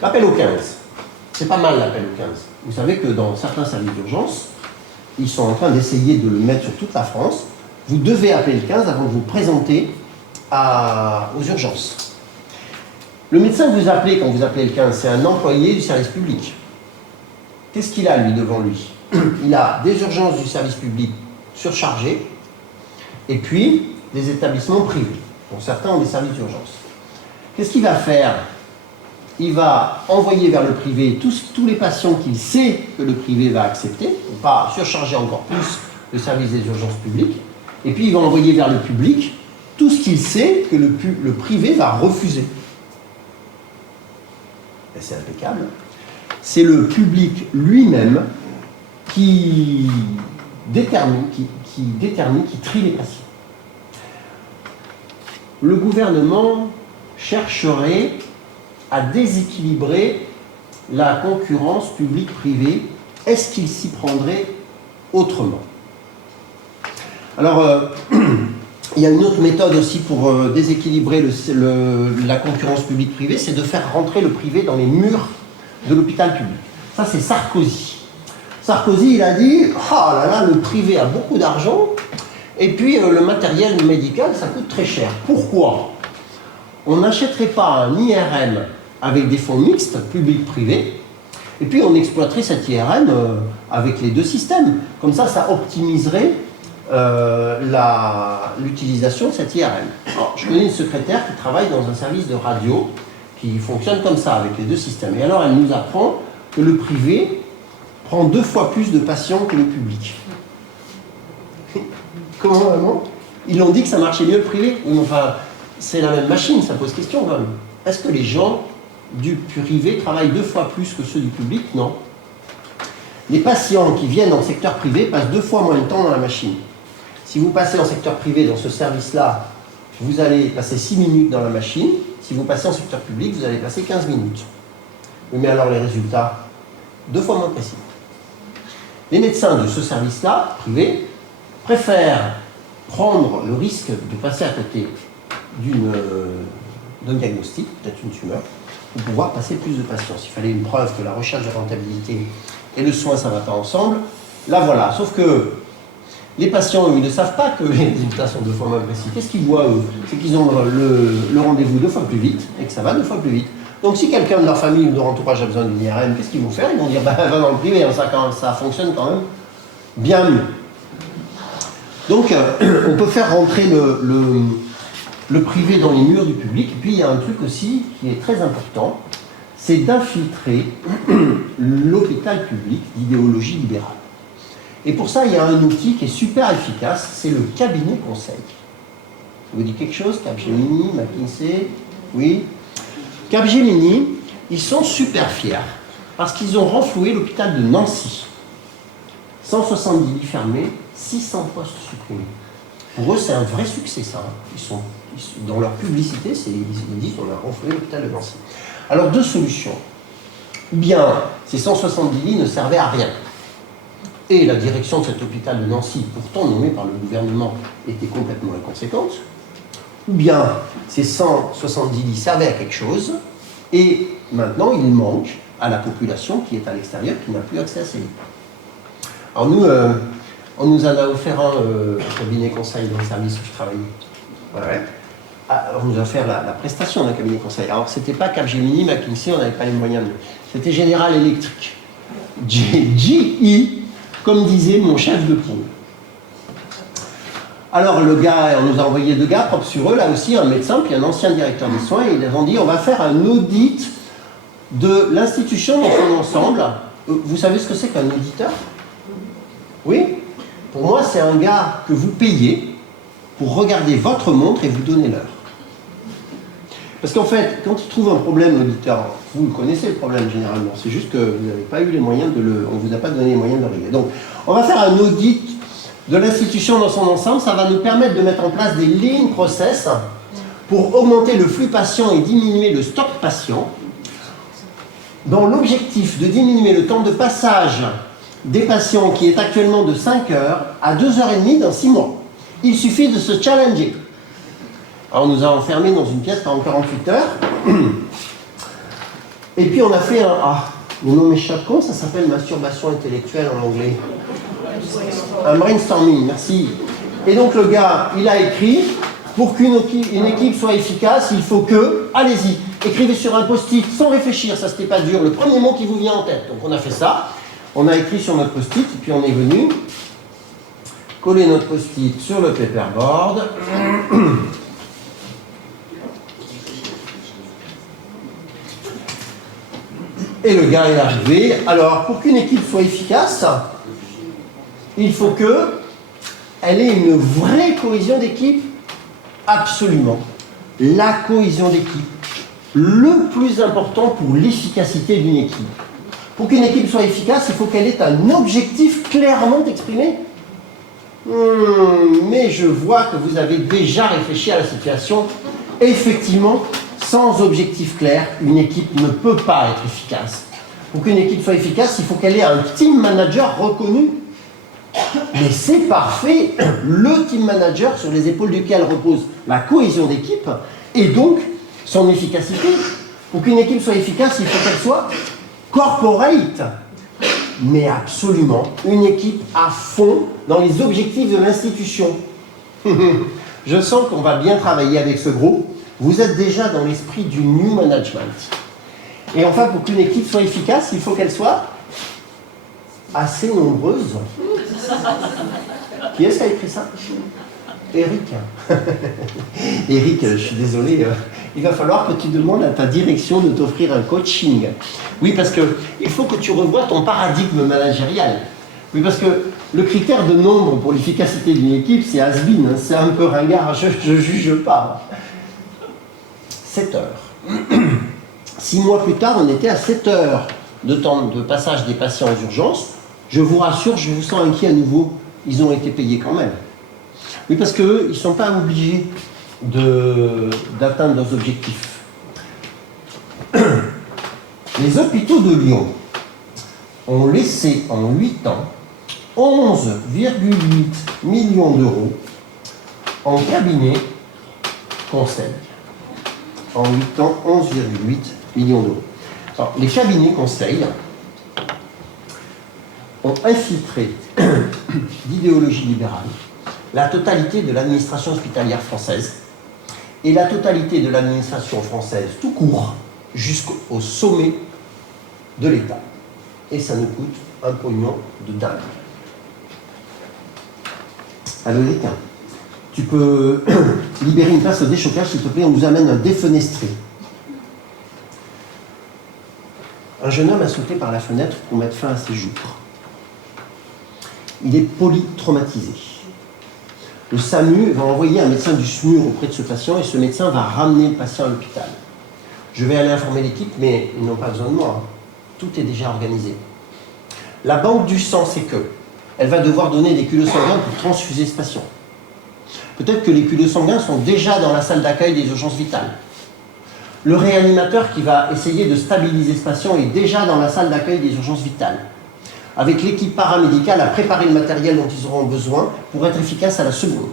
L'appel au 15, c'est pas mal l'appel au 15. Vous savez que dans certains services d'urgence, ils sont en train d'essayer de le mettre sur toute la France. Vous devez appeler le 15 avant de vous présenter aux urgences. Le médecin que vous appelez quand vous appelez le 15, c'est un employé du service public. Qu'est-ce qu'il a, lui, devant lui? Il a des urgences du service public surchargées et puis des établissements privés, dont certains ont des services d'urgence. Qu'est-ce qu'il va faire? Il va envoyer vers le privé tous les patients qu'il sait que le privé va accepter, pour pas surcharger encore plus le service des urgences publiques, et puis il va envoyer vers le public tout ce qu'il sait que le privé va refuser. Et c'est impeccable. C'est le public lui-même qui détermine, qui trie les patients. Le gouvernement chercherait à déséquilibrer la concurrence publique-privée. Est-ce qu'il s'y prendrait autrement? Alors, il y a une autre méthode aussi pour déséquilibrer la concurrence publique-privée, c'est de faire rentrer le privé dans les murs de l'hôpital public. Ça, c'est Sarkozy. Sarkozy, il a dit « Ah là là, le privé a beaucoup d'argent, et puis le matériel médical, ça coûte très cher. Pourquoi ? On n'achèterait pas un IRM avec des fonds mixtes, public-privé, et puis on exploiterait cet IRM avec les deux systèmes. Comme ça, ça optimiserait l'utilisation de cet IRM. Alors, je connais une secrétaire qui travaille dans un service de radio qui fonctionne comme ça, avec les deux systèmes. Et alors, elle nous apprend que le privé prend 2 fois plus de patients que le public. Comment vraiment? Ils l'ont dit que ça marchait mieux le privé. Oui, enfin, c'est la même machine, ça pose question quand même. Est-ce que les gens du privé travaillent 2 fois plus que ceux du public? Non. Les patients qui viennent en secteur privé passent 2 fois moins de temps dans la machine. Si vous passez en secteur privé dans ce service-là, vous allez passer 6 minutes dans la machine. Si vous passez en secteur public, vous allez passer 15 minutes. Oui, mais alors les résultats, 2 fois moins précis. Les médecins de ce service-là, privé, préfèrent prendre le risque de passer à côté d'un diagnostic, peut-être une tumeur, pour pouvoir passer plus de patients. S'il fallait une preuve que la recherche de rentabilité et le soin, ça ne va pas ensemble, là voilà. Sauf que les patients, eux, ils ne savent pas que les résultats sont 2 fois moins précis. Qu'est-ce qu'ils voient, eux? C'est qu'ils ont le rendez-vous 2 fois plus vite et que ça va 2 fois plus vite. Donc si quelqu'un de leur famille ou de leur entourage a besoin d'une IRM, qu'est-ce qu'ils vont faire? Ils vont dire, bah, va dans le privé, hein, ça fonctionne quand même bien mieux. Donc, on peut faire rentrer le privé dans les murs du public. Et puis, il y a un truc aussi qui est très important, c'est d'infiltrer l'hôpital public d'idéologie libérale. Et pour ça, il y a un outil qui est super efficace, c'est le cabinet conseil. Ça vous dit quelque chose? Capgemini, McKinsey? Oui. Capgemini, ils sont super fiers parce qu'ils ont renfloué l'hôpital de Nancy. 170 lits fermés, 600 postes supprimés. Pour eux, c'est un vrai succès, ça. Dans leur publicité, ils disent qu'on a renfloué l'hôpital de Nancy. Alors, 2 solutions. Ou bien, ces 170 lits ne servaient à rien. Et la direction de cet hôpital de Nancy, pourtant nommée par le gouvernement, était complètement inconséquente. Ou bien, ces 170 lits servaient à quelque chose, et maintenant, il manque à la population qui est à l'extérieur, qui n'a plus accès à ces lits. Alors nous, on nous en a offert un cabinet conseil dans le service où je travaillais. Ouais. On nous a offert la prestation d'un cabinet conseil. Alors, c'était pas Capgemini, McKinsey, on n'avait pas les moyens de... C'était General Electric. GE, comme disait mon chef de poule. Alors le gars, on nous a envoyé 2 gars propres sur eux, là aussi un médecin, puis un ancien directeur des soins, et ils ont dit on va faire un audit de l'institution dans son ensemble. Vous savez ce que c'est qu'un auditeur? Oui? Pour moi, c'est un gars que vous payez pour regarder votre montre et vous donner l'heure. Parce qu'en fait, quand il trouve un problème, l'auditeur, vous le connaissez le problème généralement, c'est juste que vous n'avez pas eu les moyens de le... on ne vous a pas donné les moyens de le régler. Donc, on va faire un audit de l'institution dans son ensemble, ça va nous permettre de mettre en place des lean process pour augmenter le flux patient et diminuer le stock patient, dans l'objectif de diminuer le temps de passage des patients qui est actuellement de 5 heures à 2h30 dans 6 mois. Il suffit de se challenger. Alors on nous a enfermés dans une pièce pendant 48 heures. Et puis on a fait un... Ah, le nom m'échappe, comment ça s'appelle masturbation intellectuelle en anglais? Un brainstorming, merci. Et donc le gars, il a écrit, pour qu'une équipe soit efficace, il faut que, allez-y, écrivez sur un post-it sans réfléchir, ça c'était pas dur, le premier mot qui vous vient en tête. Donc on a fait ça, on a écrit sur notre post-it, et puis on est venu coller notre post-it sur le paperboard. Et le gars est arrivé. Alors, pour qu'une équipe soit efficace, il faut qu'elle ait une vraie cohésion d'équipe. Absolument. La cohésion d'équipe, le plus important pour l'efficacité d'une équipe. Pour qu'une équipe soit efficace, il faut qu'elle ait un objectif clairement exprimé. Mais je vois que vous avez déjà réfléchi à la situation. Effectivement, sans objectif clair, une équipe ne peut pas être efficace. Pour qu'une équipe soit efficace, il faut qu'elle ait un team manager reconnu. Mais c'est parfait, le team manager sur les épaules duquel repose la cohésion d'équipe et donc son efficacité. Pour qu'une équipe soit efficace, il faut qu'elle soit corporate. Mais absolument, une équipe à fond dans les objectifs de l'institution. Je sens qu'on va bien travailler avec ce groupe. Vous êtes déjà dans l'esprit du new management. Et enfin, pour qu'une équipe soit efficace, il faut qu'elle soit assez nombreuse. Qui est-ce qui a écrit ça? Eric. Eric, je suis désolé, il va falloir que tu demandes à ta direction de t'offrir un coaching. Oui, parce qu'il faut que tu revoies ton paradigme managérial. Oui, parce que le critère de nombre pour l'efficacité d'une équipe, c'est has-been, hein, c'est un peu ringard, je ne juge pas. 7 heures. 6 mois plus tard, on était à 7 heures de temps de passage des patients aux urgences. Je vous rassure, je vous sens inquiet à nouveau. Ils ont été payés quand même. Oui, parce qu'eux, ils ne sont pas obligés d'atteindre leurs objectifs. Les hôpitaux de Lyon ont laissé en 8 ans 11,8 millions d'euros en cabinet conseil. En 8 ans, 11,8 millions d'euros. Alors, les cabinets conseils ont infiltré d'idéologie libérale la totalité de l'administration hospitalière française et la totalité de l'administration française tout court jusqu'au sommet de l'État. Et ça nous coûte un pognon de dingue. Allô, Eric, tu peux libérer une place au déchocage, s'il te plaît, on nous amène un défenestré. Un jeune homme a sauté par la fenêtre pour mettre fin à ses jours. Il est polytraumatisé. Le SAMU va envoyer un médecin du SMUR auprès de ce patient et ce médecin va ramener le patient à l'hôpital. Je vais aller informer l'équipe, mais ils n'ont pas besoin de moi. Tout est déjà organisé. La banque du sang, c'est que elle va devoir donner des culots sanguins pour transfuser ce patient. Peut-être que les culots sanguins sont déjà dans la salle d'accueil des urgences vitales. Le réanimateur qui va essayer de stabiliser ce patient est déjà dans la salle d'accueil des urgences vitales, avec l'équipe paramédicale à préparer le matériel dont ils auront besoin pour être efficace à la seconde.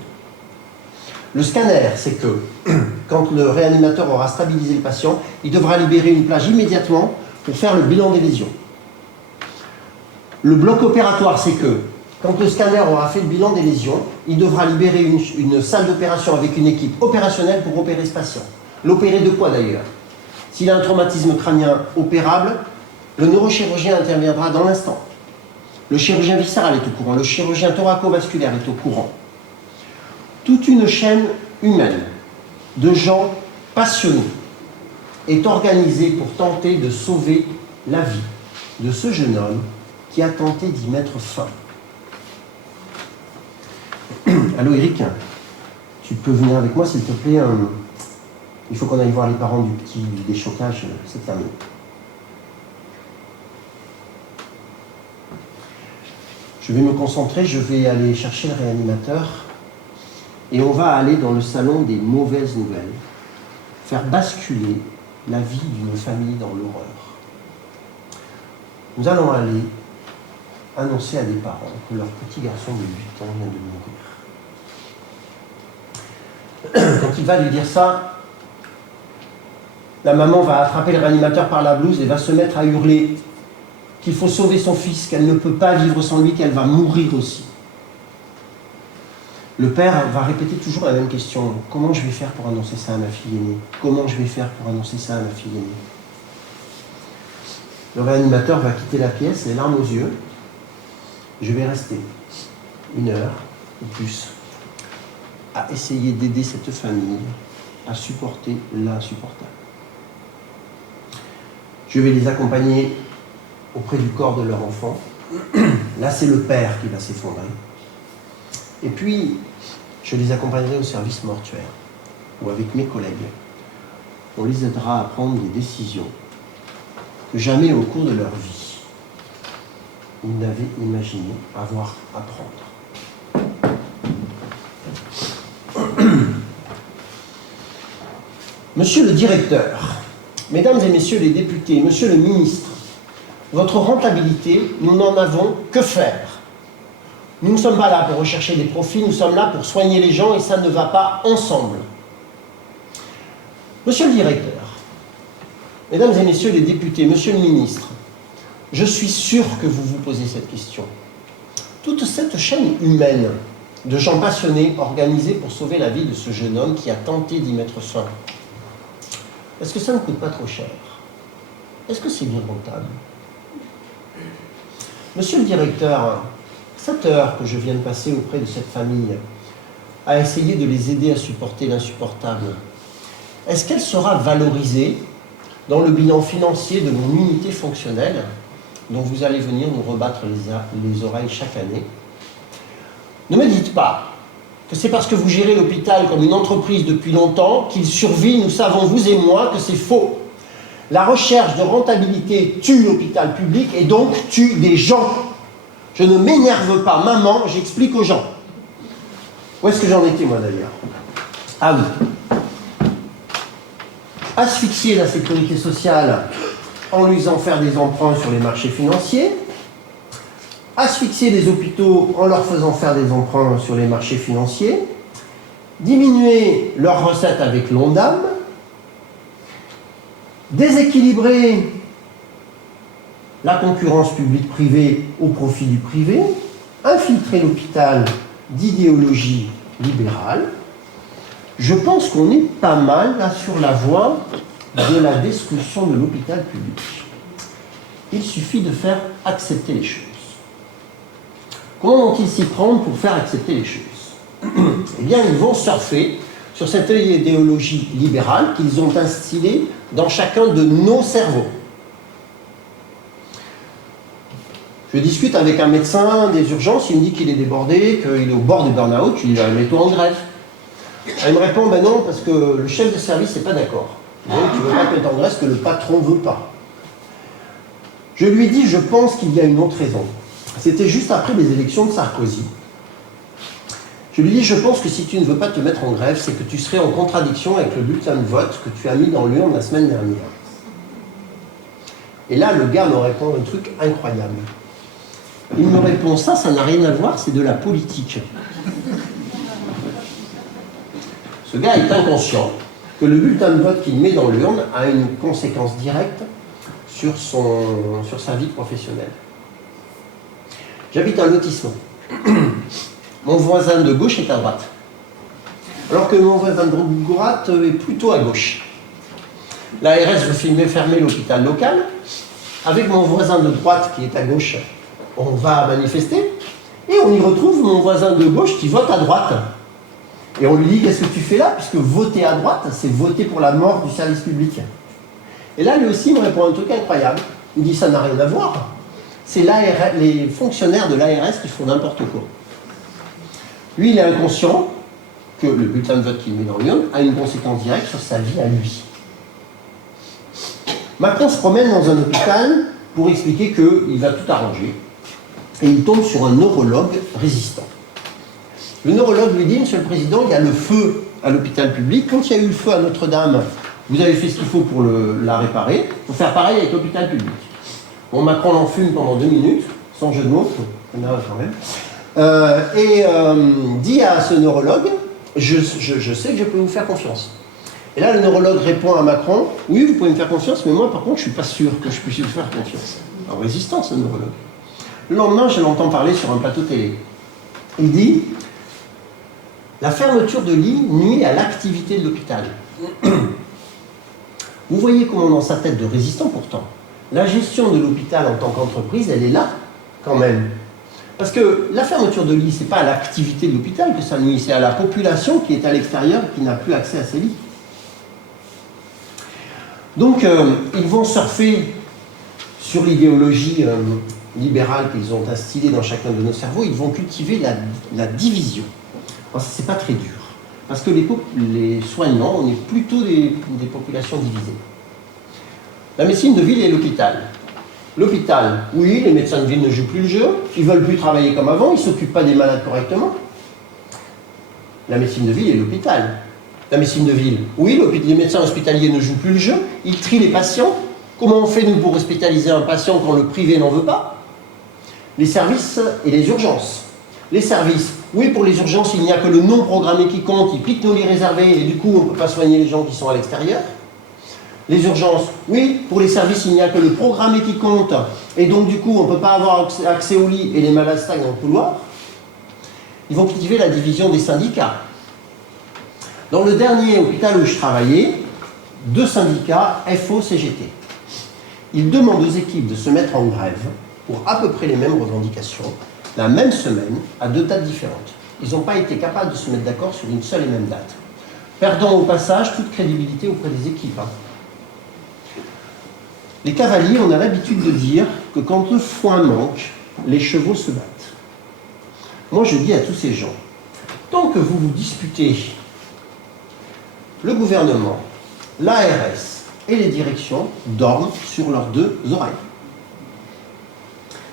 Le scanner, c'est que quand le réanimateur aura stabilisé le patient, il devra libérer une plage immédiatement pour faire le bilan des lésions. Le bloc opératoire, c'est que quand le scanner aura fait le bilan des lésions, il devra libérer une salle d'opération avec une équipe opérationnelle pour opérer ce patient. L'opérer de quoi d'ailleurs? S'il a un traumatisme crânien opérable, le neurochirurgien interviendra dans l'instant. Le chirurgien viscéral est au courant, le chirurgien thoraco-vasculaire est au courant. Toute une chaîne humaine de gens passionnés est organisée pour tenter de sauver la vie de ce jeune homme qui a tenté d'y mettre fin. Allô Eric, tu peux venir avec moi s'il te plaît, il faut qu'on aille voir les parents du petit déchocage, c'est terminé. Je vais me concentrer, je vais aller chercher le réanimateur et on va aller dans le salon des mauvaises nouvelles, faire basculer la vie d'une famille dans l'horreur. Nous allons aller annoncer à des parents que leur petit garçon de 8 ans vient de mourir. Quand il va lui dire ça, la maman va attraper le réanimateur par la blouse et va se mettre à hurler qu'il faut sauver son fils, qu'elle ne peut pas vivre sans lui, qu'elle va mourir aussi. Le père va répéter toujours la même question. Comment je vais faire pour annoncer ça à ma fille aînée? Comment je vais faire pour annoncer ça à ma fille aînée? Le réanimateur va quitter la pièce, les larmes aux yeux. Je vais rester 1 heure ou plus à essayer d'aider cette famille à supporter l'insupportable. Je vais les accompagner auprès du corps de leur enfant. Là, c'est le père qui va s'effondrer. Et puis, je les accompagnerai au service mortuaire, ou avec mes collègues. On les aidera à prendre des décisions que jamais au cours de leur vie, ils n'avaient imaginé avoir à prendre. Monsieur le directeur, mesdames et messieurs les députés, monsieur le ministre, votre rentabilité, nous n'en avons que faire. Nous ne sommes pas là pour rechercher des profits, nous sommes là pour soigner les gens et ça ne va pas ensemble. Monsieur le directeur, mesdames et messieurs les députés, monsieur le ministre, je suis sûr que vous vous posez cette question. Toute cette chaîne humaine de gens passionnés organisés pour sauver la vie de ce jeune homme qui a tenté d'y mettre fin, est-ce que ça ne coûte pas trop cher? Est-ce que c'est bien rentable? Monsieur le directeur, cette heure que je viens de passer auprès de cette famille, à essayer de les aider à supporter l'insupportable, est-ce qu'elle sera valorisée dans le bilan financier de mon unité fonctionnelle dont vous allez venir nous rebattre les oreilles chaque année? Ne me dites pas que c'est parce que vous gérez l'hôpital comme une entreprise depuis longtemps qu'il survit, nous savons, vous et moi, que c'est faux. La recherche de rentabilité tue l'hôpital public et donc tue des gens. Je ne m'énerve pas, maman, j'explique aux gens. Où est-ce que j'en étais, moi, d'ailleurs? Ah oui. Asphyxier la sécurité sociale en lui faisant faire des emprunts sur les marchés financiers. Asphyxier les hôpitaux en leur faisant faire des emprunts sur les marchés financiers. Diminuer leurs recettes avec l'ONDAM. Déséquilibrer la concurrence publique-privée au profit du privé, infiltrer l'hôpital d'idéologie libérale. Je pense qu'on est pas mal là sur la voie de la destruction de l'hôpital public. Il suffit de faire accepter les choses. Comment vont-ils s'y prendre pour faire accepter les choses? Eh bien, ils vont surfer sur cette idéologie libérale qu'ils ont instillée dans chacun de nos cerveaux. Je discute avec un médecin des urgences, il me dit qu'il est débordé, qu'il est au bord du burn-out, je lui dis « mets-toi en grève ». Il me répond « ben non, parce que le chef de service n'est pas d'accord. Donc tu ne veux pas te mettre en grève parce que le patron ne veut pas ». Je lui dis « je pense qu'il y a une autre raison ». C'était juste après les élections de Sarkozy. Je lui dis, je pense que si tu ne veux pas te mettre en grève, c'est que tu serais en contradiction avec le bulletin de vote que tu as mis dans l'urne la semaine dernière. Et là, le gars me répond un truc incroyable. Il me répond, ça n'a rien à voir, c'est de la politique. Ce gars est inconscient que le bulletin de vote qu'il met dans l'urne a une conséquence directe sur sa vie professionnelle. J'habite un lotissement. Mon voisin de gauche est à droite. Alors que mon voisin de droite est plutôt à gauche. L'ARS veut fermer l'hôpital local. Avec mon voisin de droite qui est à gauche, on va manifester. Et on y retrouve mon voisin de gauche qui vote à droite. Et on lui dit, qu'est-ce que tu fais là? Puisque voter à droite, c'est voter pour la mort du service public. Et là, lui aussi, il me répond un truc incroyable. Il me dit, ça n'a rien à voir. C'est les fonctionnaires de l'ARS qui font n'importe quoi. Lui, il est inconscient que le bulletin de vote qu'il met dans l'urne a une conséquence directe sur sa vie à lui. Macron se promène dans un hôpital pour expliquer qu'il va tout arranger. Et il tombe sur un neurologue résistant. Le neurologue lui dit, Monsieur le Président, il y a le feu à l'hôpital public. Quand il y a eu le feu à Notre-Dame, vous avez fait ce qu'il faut pour la réparer. Il faut faire pareil avec l'hôpital public. Bon, Macron l'enfume pendant 2 minutes, sans jeu de mots, quand même, dit à ce neurologue, je sais que je peux vous faire confiance. Et là, le neurologue répond à Macron, oui, vous pouvez me faire confiance, mais moi, par contre, je ne suis pas sûr que je puisse vous faire confiance. En résistance, ce neurologue. Le lendemain, je l'entends parler sur un plateau télé. Il dit, la fermeture de lits nuit à l'activité de l'hôpital. Vous voyez comment dans sa tête de résistant, pourtant, la gestion de l'hôpital en tant qu'entreprise, elle est là, quand même. Parce que la fermeture de lits, ce n'est pas à l'activité de l'hôpital que ça nuit, c'est à la population qui est à l'extérieur et qui n'a plus accès à ces lits. Donc, ils vont surfer sur l'idéologie libérale qu'ils ont instillée dans chacun de nos cerveaux, ils vont cultiver la division. Alors, ça, c'est pas très dur, parce que les soignants, on est plutôt des populations divisées. La médecine de ville et l'hôpital. L'hôpital, oui, les médecins de ville ne jouent plus le jeu, ils ne veulent plus travailler comme avant, ils ne s'occupent pas des malades correctement. La médecine de ville et l'hôpital. La médecine de ville, oui, les médecins hospitaliers ne jouent plus le jeu, ils trient les patients. Comment on fait, nous, pour hospitaliser un patient quand le privé n'en veut pas? Les services et les urgences. Les services, oui, pour les urgences, il n'y a que le non programmé qui compte, ils piquent nos lits réservés et du coup, on ne peut pas soigner les gens qui sont à l'extérieur. Les urgences, oui, pour les services, il n'y a que le programmé qui compte et donc du coup, on ne peut pas avoir accès aux lits et les malades stagnent dans le couloir. Ils vont cultiver la division des syndicats. Dans le dernier hôpital où je travaillais, 2 syndicats, FO, CGT. Ils demandent aux équipes de se mettre en grève pour à peu près les mêmes revendications, la même semaine, à 2 dates différentes. Ils n'ont pas été capables de se mettre d'accord sur une seule et même date. Perdant au passage toute crédibilité auprès des équipes. Les cavaliers, on a l'habitude de dire que quand le foin manque, les chevaux se battent. Moi, je dis à tous ces gens, tant que vous vous disputez, le gouvernement, l'ARS et les directions dorment sur leurs 2 oreilles.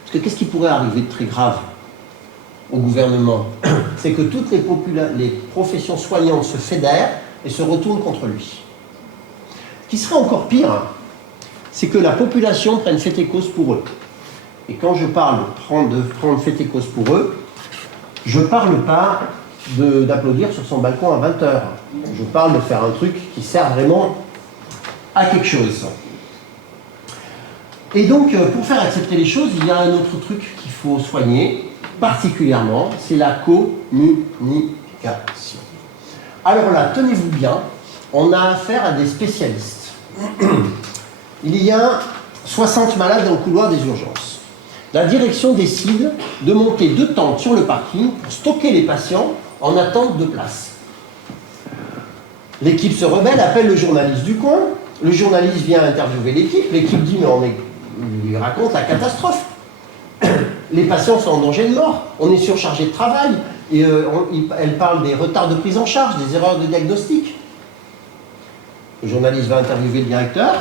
Parce que qu'est-ce qui pourrait arriver de très grave au gouvernement? C'est que toutes les professions soignantes se fédèrent et se retournent contre lui. Ce qui serait encore pire, c'est que la population prenne fait et cause pour eux. Et quand je parle de prendre fait et cause pour eux, je ne parle pas d'applaudir sur son balcon à 20h. Je parle de faire un truc qui sert vraiment à quelque chose. Et donc, pour faire accepter les choses, il y a un autre truc qu'il faut soigner, particulièrement, c'est la communication. Alors là, tenez-vous bien, on a affaire à des spécialistes. Il y a 60 malades dans le couloir des urgences. La direction décide de monter 2 tentes sur le parking pour stocker les patients en attente de place. L'équipe se rebelle, appelle le journaliste du coin. Le journaliste vient interviewer l'équipe. L'équipe dit, mais il lui raconte la catastrophe. Les patients sont en danger de mort. On est surchargé de travail. Et, elle parle des retards de prise en charge, des erreurs de diagnostic. Le journaliste va interviewer le directeur.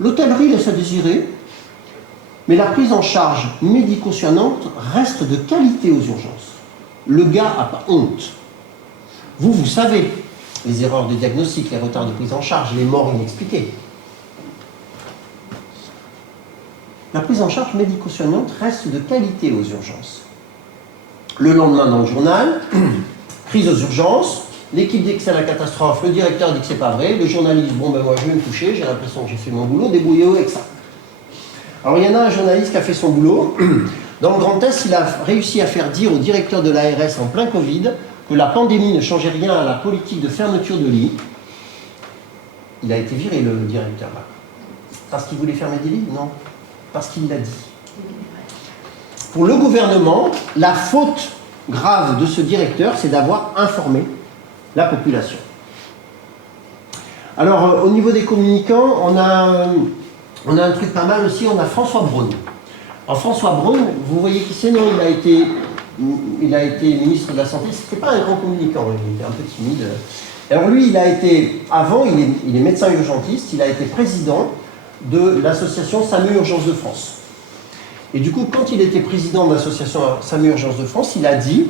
L'hôtellerie laisse à désirer, mais la prise en charge médico-soignante reste de qualité aux urgences. Le gars n'a pas honte. Vous savez, les erreurs de diagnostic, les retards de prise en charge, les morts inexpliquées. La prise en charge médico-soignante reste de qualité aux urgences. Le lendemain dans le journal, prise aux urgences, l'équipe dit que c'est la catastrophe, le directeur dit que c'est pas vrai, le journaliste, bon ben moi je vais me coucher, j'ai l'impression que j'ai fait mon boulot, débrouillez-vous avec ça. Alors il y en a un journaliste qui a fait son boulot. Dans le Grand Est, il a réussi à faire dire au directeur de l'ARS en plein Covid que la pandémie ne changeait rien à la politique de fermeture de lits. Il a été viré, le directeur, là. Parce qu'il voulait fermer des lits? Non. Parce qu'il l'a dit. Pour le gouvernement, la faute grave de ce directeur, c'est d'avoir informé la population. Alors, au niveau des communicants, on a un truc pas mal aussi, on a François Braun. Alors, François Braun, vous voyez qui c'est, non, il a été ministre de la Santé, c'était pas un grand communicant, il était un peu timide. Alors lui, il a été, avant, il est médecin urgentiste, il a été président de l'association SAMU Urgences de France. Et du coup, quand il était président de l'association SAMU Urgences de France, il a dit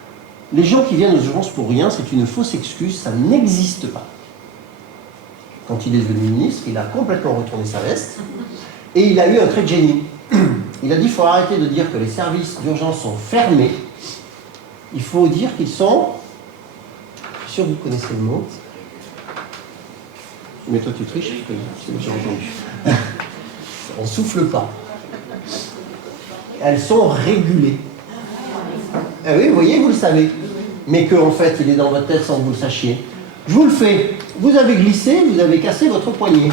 « Les gens qui viennent aux urgences pour rien, c'est une fausse excuse, ça n'existe pas. » Quand il est devenu ministre, il a complètement retourné sa veste et il a eu un trait de génie. Il a dit « Il faut arrêter de dire que les services d'urgence sont fermés, il faut dire qu'ils sont... » Je suis sûr que vous connaissez le mot. Mais toi tu triches, j'ai entendu. On souffle pas. Elles sont régulées. Ah oui, vous voyez, vous le savez. Mais qu'en fait, il est dans votre tête sans que vous le sachiez. Je vous le fais. Vous avez glissé, vous avez cassé votre poignet.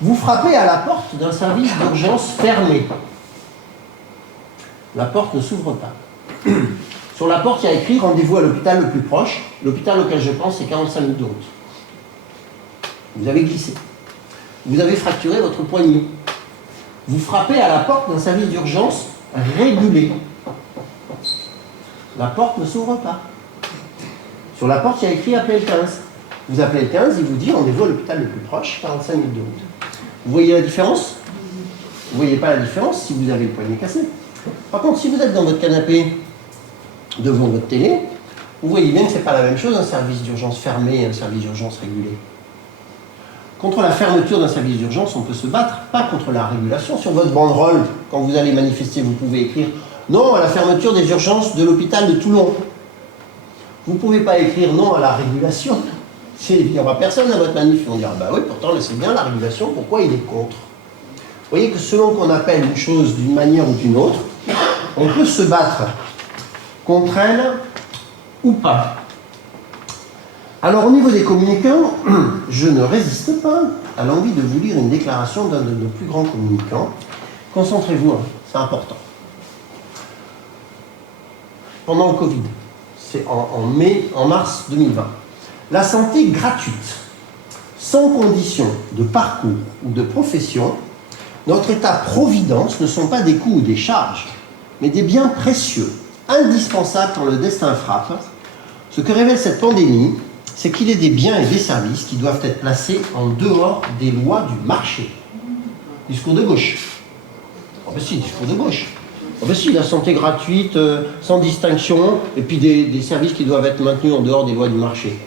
Vous frappez à la porte d'un service d'urgence fermé. La porte ne s'ouvre pas. Sur la porte, il y a écrit « Rendez-vous à l'hôpital le plus proche ». L'hôpital auquel je pense, c'est 45 minutes de route. Vous avez glissé. Vous avez fracturé votre poignet. Vous frappez à la porte d'un service d'urgence régulé. La porte ne s'ouvre pas. Sur la porte, il y a écrit « Appelez le 15 ». Vous appelez le 15, il vous dit « Rendez-vous à l'hôpital le plus proche, 45 minutes de route ». Vous voyez la différence? Vous ne voyez pas la différence si vous avez le poignet cassé. Par contre, si vous êtes dans votre canapé, devant votre télé, vous voyez bien que ce n'est pas la même chose, un service d'urgence fermé et un service d'urgence régulé. Contre la fermeture d'un service d'urgence, on peut se battre, pas contre la régulation. Sur votre banderole, quand vous allez manifester, vous pouvez écrire « Non à la fermeture des urgences de l'hôpital de Toulon ». Vous ne pouvez pas écrire « Non à la régulation ». Il n'y aura personne à votre manif. Ils vont dire « Bah oui, pourtant, c'est bien la régulation, pourquoi il est contre ?» Vous voyez que selon qu'on appelle une chose d'une manière ou d'une autre, on peut se battre contre elle ou pas. Alors au niveau des communicants, je ne résiste pas à l'envie de vous lire une déclaration d'un de nos plus grands communicants. Concentrez-vous, hein, c'est important. Pendant le Covid, c'est en mars 2020, la santé gratuite, sans condition de parcours ou de profession, notre État-providence ne sont pas des coûts ou des charges, mais des biens précieux, indispensables quand le destin frappe. Ce que révèle cette pandémie, c'est qu'il est des biens et des services qui doivent être placés en dehors des lois du marché. Discours de gauche. Oh ben si, discours de gauche. Oh ben si, la santé gratuite, sans distinction, et puis des services qui doivent être maintenus en dehors des lois du marché.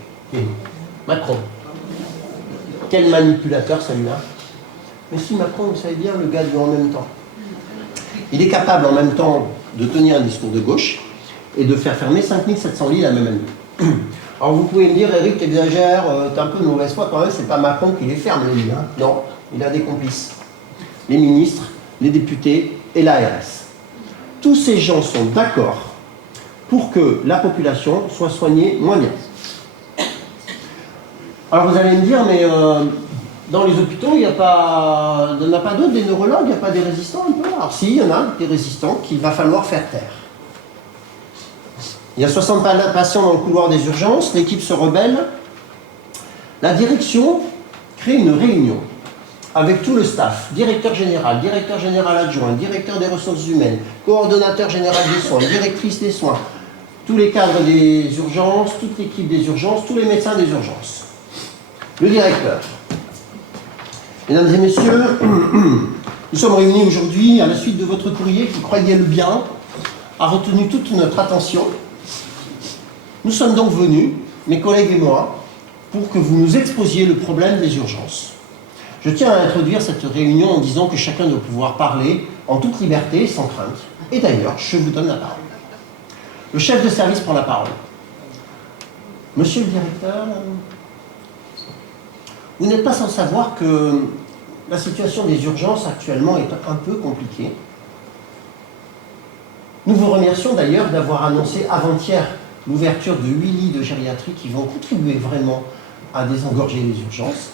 Macron. Quel manipulateur celui-là. Mais si Macron, vous savez bien, le gars du en même temps. Il est capable en même temps de tenir un discours de gauche et de faire fermer 5700 lits la même année. Alors vous pouvez me dire, Eric, t'exagères, t'as un peu de mauvaise foi quand même, c'est pas Macron qui les ferme les lits. Hein. Non, il a des complices. Les ministres, les députés et l'ARS. Tous ces gens sont d'accord pour que la population soit soignée moins bien. Alors vous allez me dire, mais dans les hôpitaux, il n'y en a pas d'autres, des neurologues, il n'y a pas des résistants un peu? Alors si, il y en a des résistants qu'il va falloir faire taire. Il y a 60 patients dans le couloir des urgences, l'équipe se rebelle. La direction crée une réunion avec tout le staff, directeur général adjoint, directeur des ressources humaines, coordonnateur général des soins, directrice des soins, tous les cadres des urgences, toute l'équipe des urgences, tous les médecins des urgences. Le directeur. Mesdames et messieurs, nous sommes réunis aujourd'hui à la suite de votre courrier qui, croyez-le bien, a retenu toute notre attention. Nous sommes donc venus, mes collègues et moi, pour que vous nous exposiez le problème des urgences. Je tiens à introduire cette réunion en disant que chacun doit pouvoir parler en toute liberté et sans crainte. Et d'ailleurs, je vous donne la parole. Le chef de service prend la parole. Monsieur le directeur, vous n'êtes pas sans savoir que la situation des urgences actuellement est un peu compliquée. Nous vous remercions d'ailleurs d'avoir annoncé avant-hier l'ouverture de 8 lits de gériatrie qui vont contribuer vraiment à désengorger les urgences.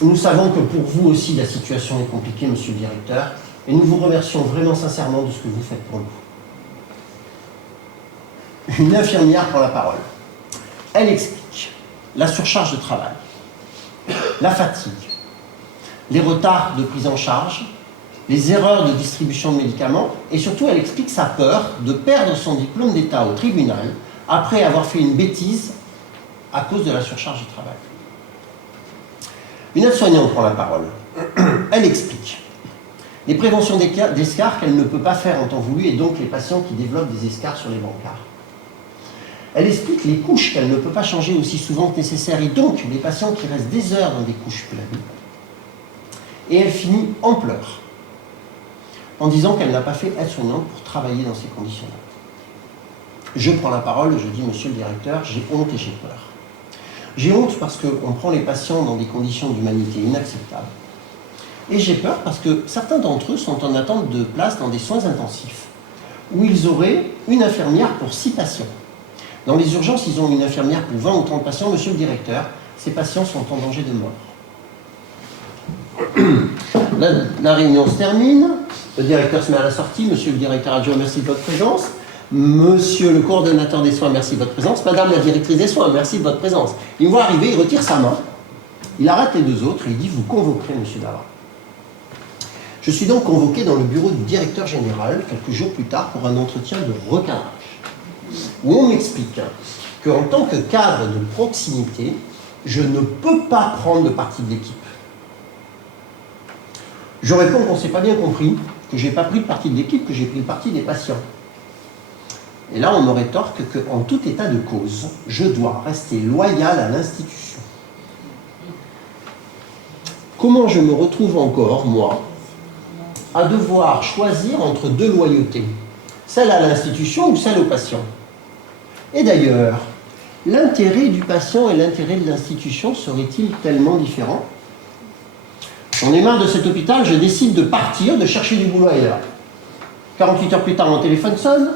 Nous savons que pour vous aussi la situation est compliquée, monsieur le directeur, et nous vous remercions vraiment sincèrement de ce que vous faites pour nous. Une infirmière prend la parole. Elle explique la surcharge de travail, la fatigue, les retards de prise en charge, les erreurs de distribution de médicaments, et surtout elle explique sa peur de perdre son diplôme d'État au tribunal après avoir fait une bêtise à cause de la surcharge de travail. Une aide-soignante prend la parole. Elle explique les préventions d'escarres qu'elle ne peut pas faire en temps voulu et donc les patients qui développent des escarres sur les brancards. Elle explique les couches qu'elle ne peut pas changer aussi souvent que nécessaire et donc les patients qui restent des heures dans des couches pleines. Et elle finit en pleurs en disant qu'elle n'a pas fait aide-soignante pour travailler dans ces conditions-là. Je prends la parole et je dis, monsieur le directeur, j'ai honte et j'ai peur. J'ai honte parce qu'on prend les patients dans des conditions d'humanité inacceptables. Et j'ai peur parce que certains d'entre eux sont en attente de place dans des soins intensifs, où ils auraient une infirmière pour 6 patients. Dans les urgences, ils ont une infirmière pour 20 ou 30 patients. Monsieur le directeur, ces patients sont en danger de mort. La réunion se termine. Le directeur se met à la sortie. Monsieur le directeur adjoint, merci de votre présence. Monsieur le coordonnateur des soins, merci de votre présence. Madame la directrice des soins, merci de votre présence. Il me voit arriver, il retire sa main. Il arrête les 2 autres et il dit, vous convoquerez monsieur Dava. Je suis donc convoqué dans le bureau du directeur général, quelques jours plus tard, pour un entretien de recadrage, où on m'explique qu'en tant que cadre de proximité, je ne peux pas prendre de partie de l'équipe. Je réponds qu'on ne s'est pas bien compris, que je n'ai pas pris de partie de l'équipe, que j'ai pris le parti des patients. Et là, on me rétorque qu'en tout état de cause, je dois rester loyal à l'institution. Comment je me retrouve encore, moi, à devoir choisir entre 2 loyautés, celle à l'institution ou celle au patient? Et d'ailleurs, l'intérêt du patient et l'intérêt de l'institution seraient-ils tellement différents? J'en ai marre de cet hôpital, je décide de partir, de chercher du boulot ailleurs. 48 heures plus tard, mon téléphone sonne,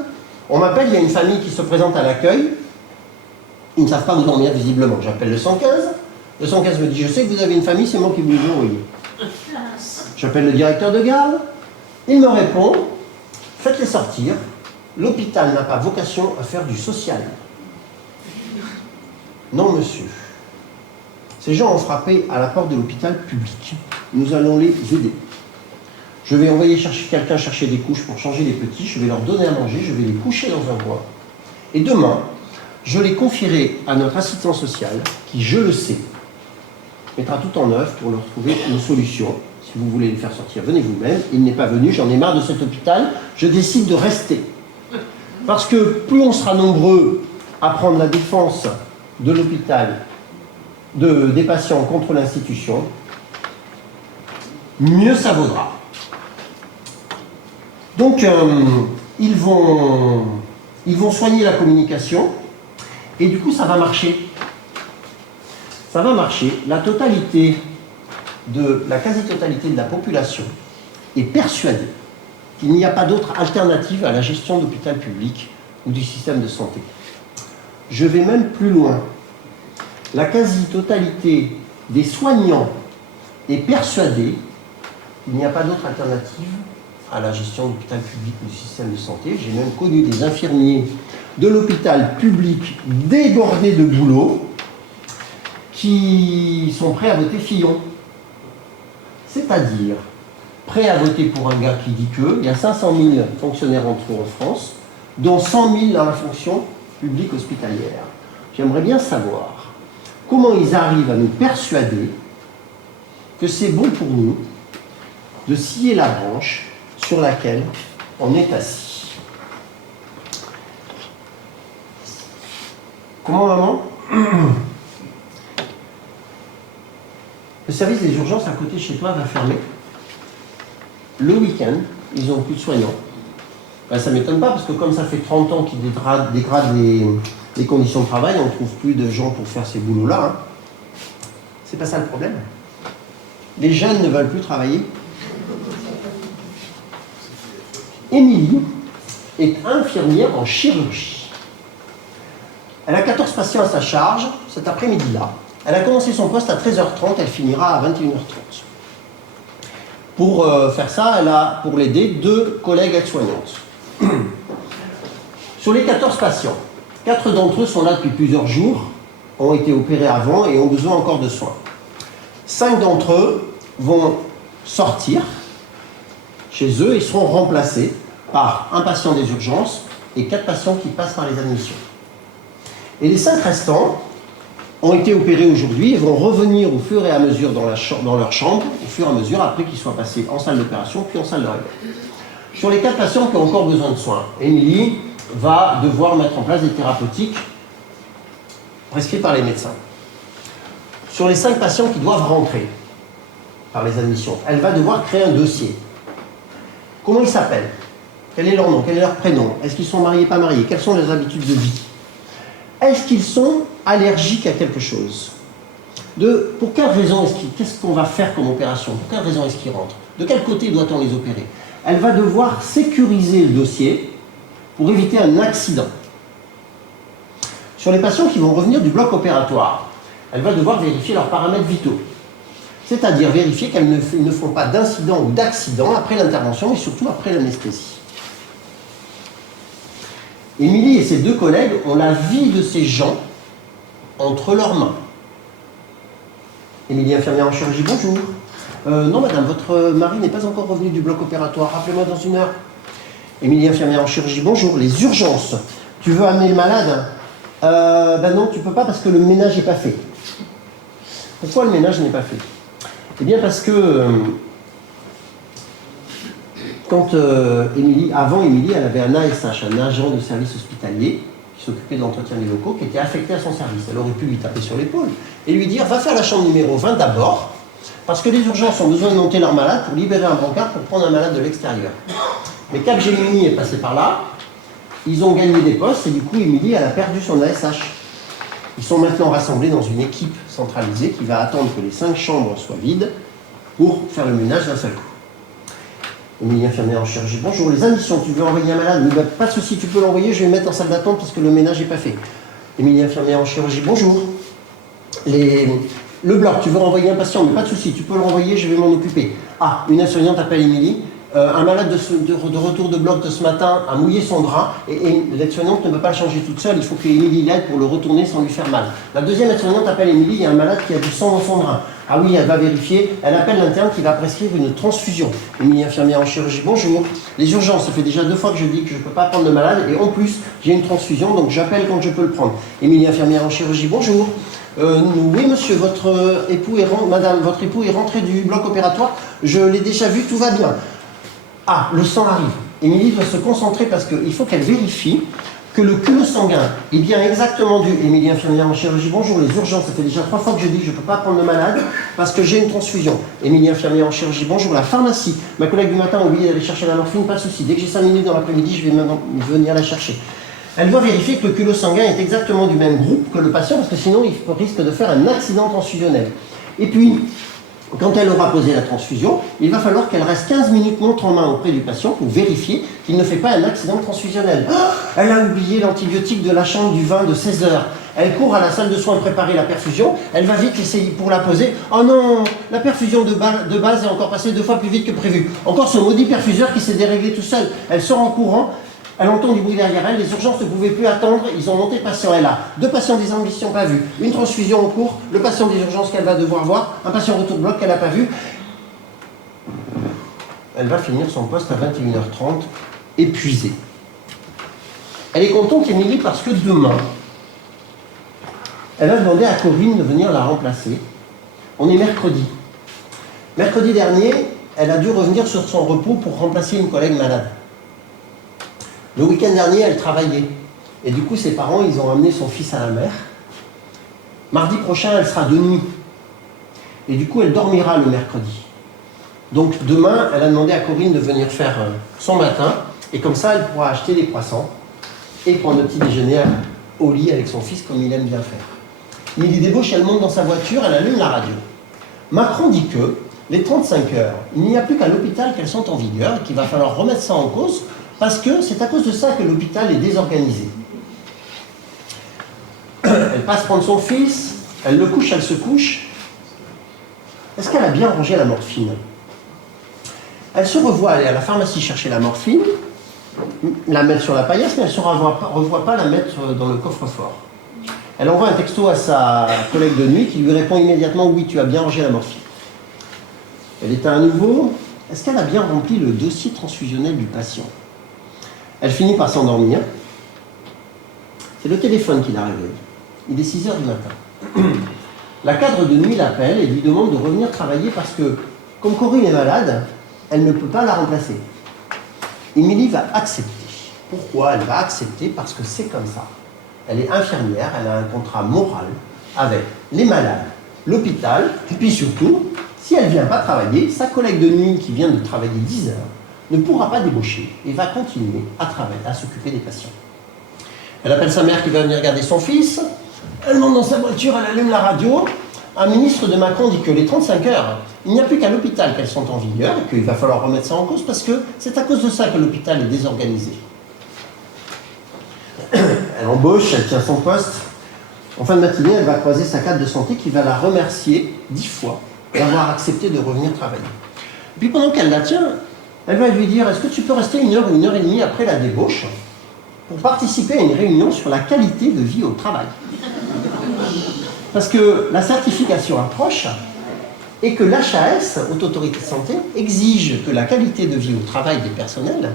on m'appelle, il y a une famille qui se présente à l'accueil, ils ne savent pas où dormir visiblement. J'appelle le 115, le 115 me dit, je sais que vous avez une famille, c'est moi qui vous l'ai envoyé. J'appelle le directeur de garde, il me répond, faites-les sortir, l'hôpital n'a pas vocation à faire du social. Non, monsieur. Ces gens ont frappé à la porte de l'hôpital public. Nous allons les aider. Je vais envoyer quelqu'un chercher des couches pour changer les petits, je vais leur donner à manger, je vais les coucher dans un coin. Et demain, je les confierai à notre assistant social, qui, je le sais, mettra tout en œuvre pour leur trouver une solution. Si vous voulez les faire sortir, venez vous-même. Il n'est pas venu, j'en ai marre de cet hôpital, je décide de rester. Parce que plus on sera nombreux à prendre la défense de l'hôpital, des patients contre l'institution, mieux ça vaudra. Donc, ils vont soigner la communication, et du coup, ça va marcher. Ça va marcher. La quasi-totalité de la population est persuadée qu'il n'y a pas d'autre alternative à la gestion d'hôpital public ou du système de santé. Je vais même plus loin. La quasi-totalité des soignants est persuadée qu'il n'y a pas d'autre alternative à la gestion de l'hôpital public ou du système de santé. J'ai même connu des infirmiers de l'hôpital public débordés de boulot qui sont prêts à voter Fillon. C'est-à-dire prêts à voter pour un gars qui dit qu'il y a 500 000 fonctionnaires en trop en France, dont 100 000 dans la fonction publique hospitalière. J'aimerais bien savoir comment ils arrivent à nous persuader que c'est bon pour nous de scier la branche sur laquelle on est assis. Comment, maman? Le service des urgences à côté de chez toi va fermer. Le week-end, ils n'ont plus de soignants. Ben, ça ne m'étonne pas, parce que comme ça fait 30 ans qu'ils dégradent les conditions de travail, on ne trouve plus de gens pour faire ces boulots-là. Hein. C'est pas ça le problème. Les jeunes ne veulent plus travailler. Émilie est infirmière en chirurgie. Elle a 14 patients à sa charge cet après-midi-là. Elle a commencé son poste à 13h30, elle finira à 21h30. Pour faire ça, elle a, pour l'aider, 2 collègues aides-soignantes. Sur les 14 patients, 4 d'entre eux sont là depuis plusieurs jours, ont été opérés avant et ont besoin encore de soins. 5 d'entre eux vont sortir chez eux et seront remplacés par un patient des urgences et 4 patients qui passent par les admissions. Et les 5 restants ont été opérés aujourd'hui et vont revenir au fur et à mesure dans leur chambre, au fur et à mesure après qu'ils soient passés en salle d'opération puis en salle de réveil. Sur les 4 patients qui ont encore besoin de soins, Émilie va devoir mettre en place des thérapeutiques prescrites par les médecins. Sur les 5 patients qui doivent rentrer par les admissions, elle va devoir créer un dossier. Comment ils s'appellent? Quel est leur nom? Quel est leur prénom? Est-ce qu'ils sont mariés, pas mariés? Quelles sont leurs habitudes de vie? Est-ce qu'ils sont allergiques à quelque chose? Pour quelle raison qu'est-ce qu'on va faire comme opération? Pour quelle raison est-ce qu'ils rentrent? De quel côté doit-on les opérer? Elle va devoir sécuriser le dossier pour éviter un accident. Sur les patients qui vont revenir du bloc opératoire, elle va devoir vérifier leurs paramètres vitaux. C'est-à-dire vérifier qu'elles ne font pas d'incident ou d'accident après l'intervention, mais surtout après l'anesthésie. Émilie et ses 2 collègues ont la vie de ces gens entre leurs mains. Émilie, infirmière en chirurgie, bonjour. Non madame, votre mari n'est pas encore revenu du bloc opératoire, rappelez-moi dans 1 heure. Émilie, infirmière en chirurgie, bonjour. Les urgences, tu veux amener le malade? Ben non, tu peux pas parce que le ménage n'est pas fait. Pourquoi le ménage n'est pas fait? Eh bien parce que avant Émilie, elle avait un ASH, un agent de service hospitalier, qui s'occupait de l'entretien des locaux, qui était affecté à son service. Elle aurait pu lui taper sur l'épaule et lui dire, va faire la chambre numéro 20 d'abord, parce que les urgences ont besoin de monter leur malade pour libérer un brancard pour prendre un malade de l'extérieur. Mais Capgemini est passé par là, ils ont gagné des postes et du coup Émilie, elle a perdu son ASH. Ils sont maintenant rassemblés dans une équipe centralisée qui va attendre que les 5 chambres soient vides pour faire le ménage d'un seul coup. Émilie, infirmière en chirurgie, bonjour. Les admissions, tu veux envoyer un malade? Mais pas de souci, tu peux l'envoyer, je vais le mettre en salle d'attente parce que le ménage n'est pas fait. Émilie, infirmière en chirurgie, bonjour. Le bloc, tu veux renvoyer un patient, mais pas de souci, tu peux le renvoyer, je vais m'en occuper. Ah, une aide-soignante appelle Émilie. Un malade de retour de bloc de ce matin a mouillé son drap et l'aide-soignante ne peut pas le changer toute seule, il faut que Émilie l'aide pour le retourner sans lui faire mal. La deuxième aide-soignante appelle Émilie, il y a un malade qui a du sang dans son drap. Ah oui, elle va vérifier, elle appelle l'interne qui va prescrire une transfusion. Émilie, infirmière en chirurgie, bonjour. Les urgences, ça fait déjà 2 fois que je dis que je ne peux pas prendre le malade et en plus, j'ai une transfusion, donc j'appelle quand je peux le prendre. Émilie, infirmière en chirurgie, bonjour. Oui monsieur, votre époux est rentré du bloc opératoire, je l'ai déjà vu, tout va bien. Ah, le sang arrive. Émilie doit se concentrer parce qu'il faut qu'elle vérifie que le culot sanguin est bien exactement dû. Émilie, infirmière en chirurgie, bonjour, les urgences, ça fait déjà 3 fois que je dis que je ne peux pas prendre le malade parce que j'ai une transfusion. Émilie, infirmière en chirurgie, bonjour, la pharmacie. Ma collègue du matin a oublié d'aller chercher la morphine, pas de souci. Dès que j'ai 5 minutes dans l'après-midi, je vais venir la chercher. Elle doit vérifier que le culot sanguin est exactement du même groupe que le patient parce que sinon il risque de faire un accident transfusionnel. Et puis, quand elle aura posé la transfusion, il va falloir qu'elle reste 15 minutes montre en main auprès du patient pour vérifier qu'il ne fait pas un accident transfusionnel. Oh, elle a oublié l'antibiotique de la chambre du 20 de 16 heures. Elle court à la salle de soins préparer la perfusion, elle va vite essayer pour la poser. Oh non, la perfusion de base est encore passée 2 fois plus vite que prévu. Encore ce maudit perfuseur qui s'est déréglé tout seul. Elle sort en courant. Elle entend du bruit derrière elle, les urgences ne pouvaient plus attendre, ils ont monté le patient, elle a 2 patients des admissions pas vus, une transfusion en cours, le patient des urgences qu'elle va devoir voir, un patient retour de bloc qu'elle n'a pas vu. Elle va finir son poste à 21h30, épuisée. Elle est contente, Émilie, parce que demain, elle va demander à Corinne de venir la remplacer. On est mercredi. Mercredi dernier, elle a dû revenir sur son repos pour remplacer une collègue malade. Le week-end dernier, elle travaillait. Et du coup, ses parents, ils ont amené son fils à la mer. Mardi prochain, elle sera de nuit. Et du coup, elle dormira le mercredi. Donc demain, elle a demandé à Corinne de venir faire son matin. Et comme ça, elle pourra acheter des croissants et prendre le petit déjeuner au lit avec son fils comme il aime bien faire. Il débauche, elle monte dans sa voiture, elle allume la radio. Macron dit que les 35 heures, il n'y a plus qu'à l'hôpital qu'elles sont en vigueur et qu'il va falloir remettre ça en cause parce que c'est à cause de ça que l'hôpital est désorganisé. Elle passe prendre son fils, elle le couche, elle se couche. Est-ce qu'elle a bien rangé la morphine? Elle se revoit aller à la pharmacie chercher la morphine. la mettre sur la paillasse, mais elle ne se revoit pas la mettre dans le coffre-fort. Elle envoie un texto à sa collègue de nuit qui lui répond immédiatement « Oui, tu as bien rangé la morphine ». Elle éteint à nouveau. Est-ce qu'elle a bien rempli le dossier transfusionnel du patient? Elle finit par s'endormir. C'est le téléphone qui la réveille. Il est 6 h du matin. La cadre de nuit l'appelle et lui demande de revenir travailler parce que, comme Corinne est malade, elle ne peut pas la remplacer. Émilie va accepter. Pourquoi elle va accepter? Parce que c'est comme ça. Elle est infirmière, elle a un contrat moral avec les malades, l'hôpital, et puis surtout, si elle ne vient pas travailler, sa collègue de nuit qui vient de travailler 10 heures ne pourra pas débaucher et va continuer à s'occuper des patients. Elle appelle sa mère qui va venir regarder son fils, elle monte dans sa voiture, elle allume la radio. Un ministre de Macron dit que les 35 heures, il n'y a plus qu'à l'hôpital qu'elles sont en vigueur et qu'il va falloir remettre ça en cause parce que c'est à cause de ça que l'hôpital est désorganisé. Elle embauche, elle tient son poste. En fin de matinée, elle va croiser sa cadre de santé qui va la remercier 10 fois d'avoir accepté de revenir travailler. Et puis pendant qu'elle la tient, elle va lui dire « Est-ce que tu peux rester 1 heure ou 1 heure et demie après la débauche pour participer à une réunion sur la qualité de vie au travail ?» Parce que la certification approche et que l'HAS, Haute Autorité de Santé, exige que la qualité de vie au travail des personnels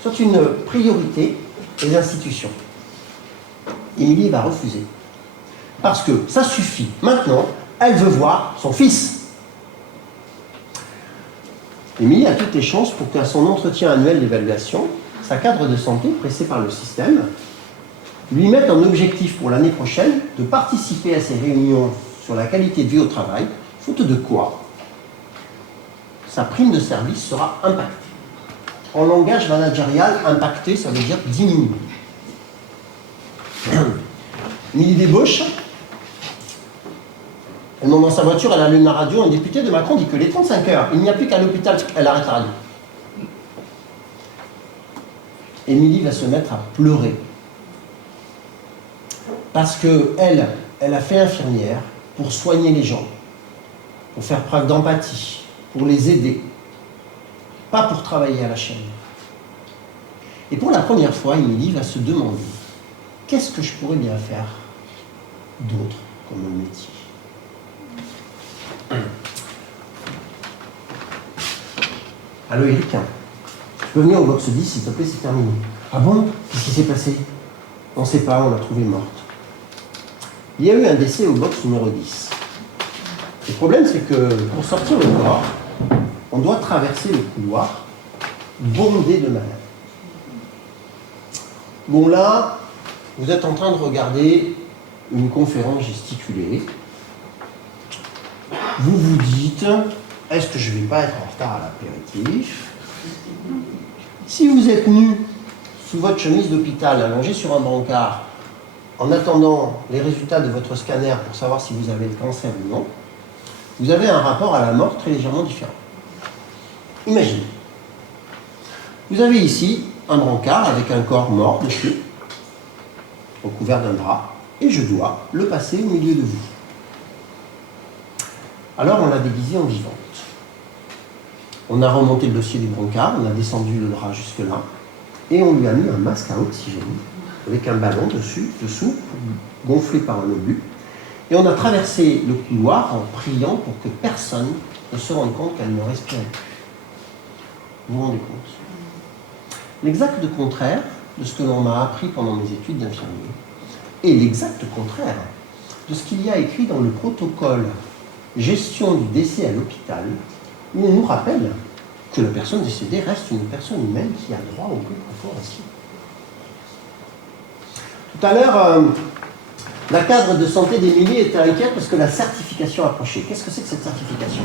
soit une priorité des institutions. Émilie va refuser. Parce que ça suffit. Maintenant, elle veut voir son fils. Émilie a toutes les chances pour qu'à son entretien annuel d'évaluation, sa cadre de santé, pressée par le système, lui mette en objectif pour l'année prochaine de participer à ces réunions sur la qualité de vie au travail, faute de quoi sa prime de service sera impactée. En langage managérial, impacté, ça veut dire diminuer. Émilie débauche. Elle monte dans sa voiture, elle allume la radio. Un député de Macron dit que les 35 heures, il n'y a plus qu'à l'hôpital qu'elle arrête la radio. Émilie va se mettre à pleurer. Parce qu'elle a fait infirmière pour soigner les gens, pour faire preuve d'empathie, pour les aider, pas pour travailler à la chaîne. Et pour la première fois, Émilie va se demander qu'est-ce que je pourrais bien faire d'autre comme métier. Allô Eric, tu peux venir au box 10 s'il te plaît, c'est terminé. Ah bon? Qu'est-ce qui s'est passé? On ne sait pas, on l'a trouvée morte. Il y a eu un décès au box numéro 10. Le problème, c'est que pour sortir le corps, on doit traverser le couloir bondé de malades. Bon là, vous êtes en train de regarder une conférence gesticulée. Vous vous dites, est-ce que je ne vais pas être en retard à l'apéritif? Si vous êtes nu, sous votre chemise d'hôpital, allongé sur un brancard, en attendant les résultats de votre scanner pour savoir si vous avez le cancer ou non, vous avez un rapport à la mort très légèrement différent. Imaginez. Vous avez ici un brancard avec un corps mort dessus, recouvert d'un drap, et je dois le passer au milieu de vous. Alors on l'a déguisé en vivante. On a remonté le dossier du brancard, on a descendu le drap jusque-là, et on lui a mis un masque à oxygène, avec un ballon dessous, gonflé par un obus, et on a traversé le couloir en priant pour que personne ne se rende compte qu'elle ne respirait plus. Vous vous rendez compte? L'exact contraire de ce que l'on m'a appris pendant mes études d'infirmier, et l'exact contraire de ce qu'il y a écrit dans le protocole gestion du décès à l'hôpital, où on nous rappelle que la personne décédée reste une personne humaine qui a droit au plus profond respect. Tout à l'heure, la cadre de santé d'Émilie était inquiète parce que la certification approchait. Qu'est-ce que c'est que cette certification?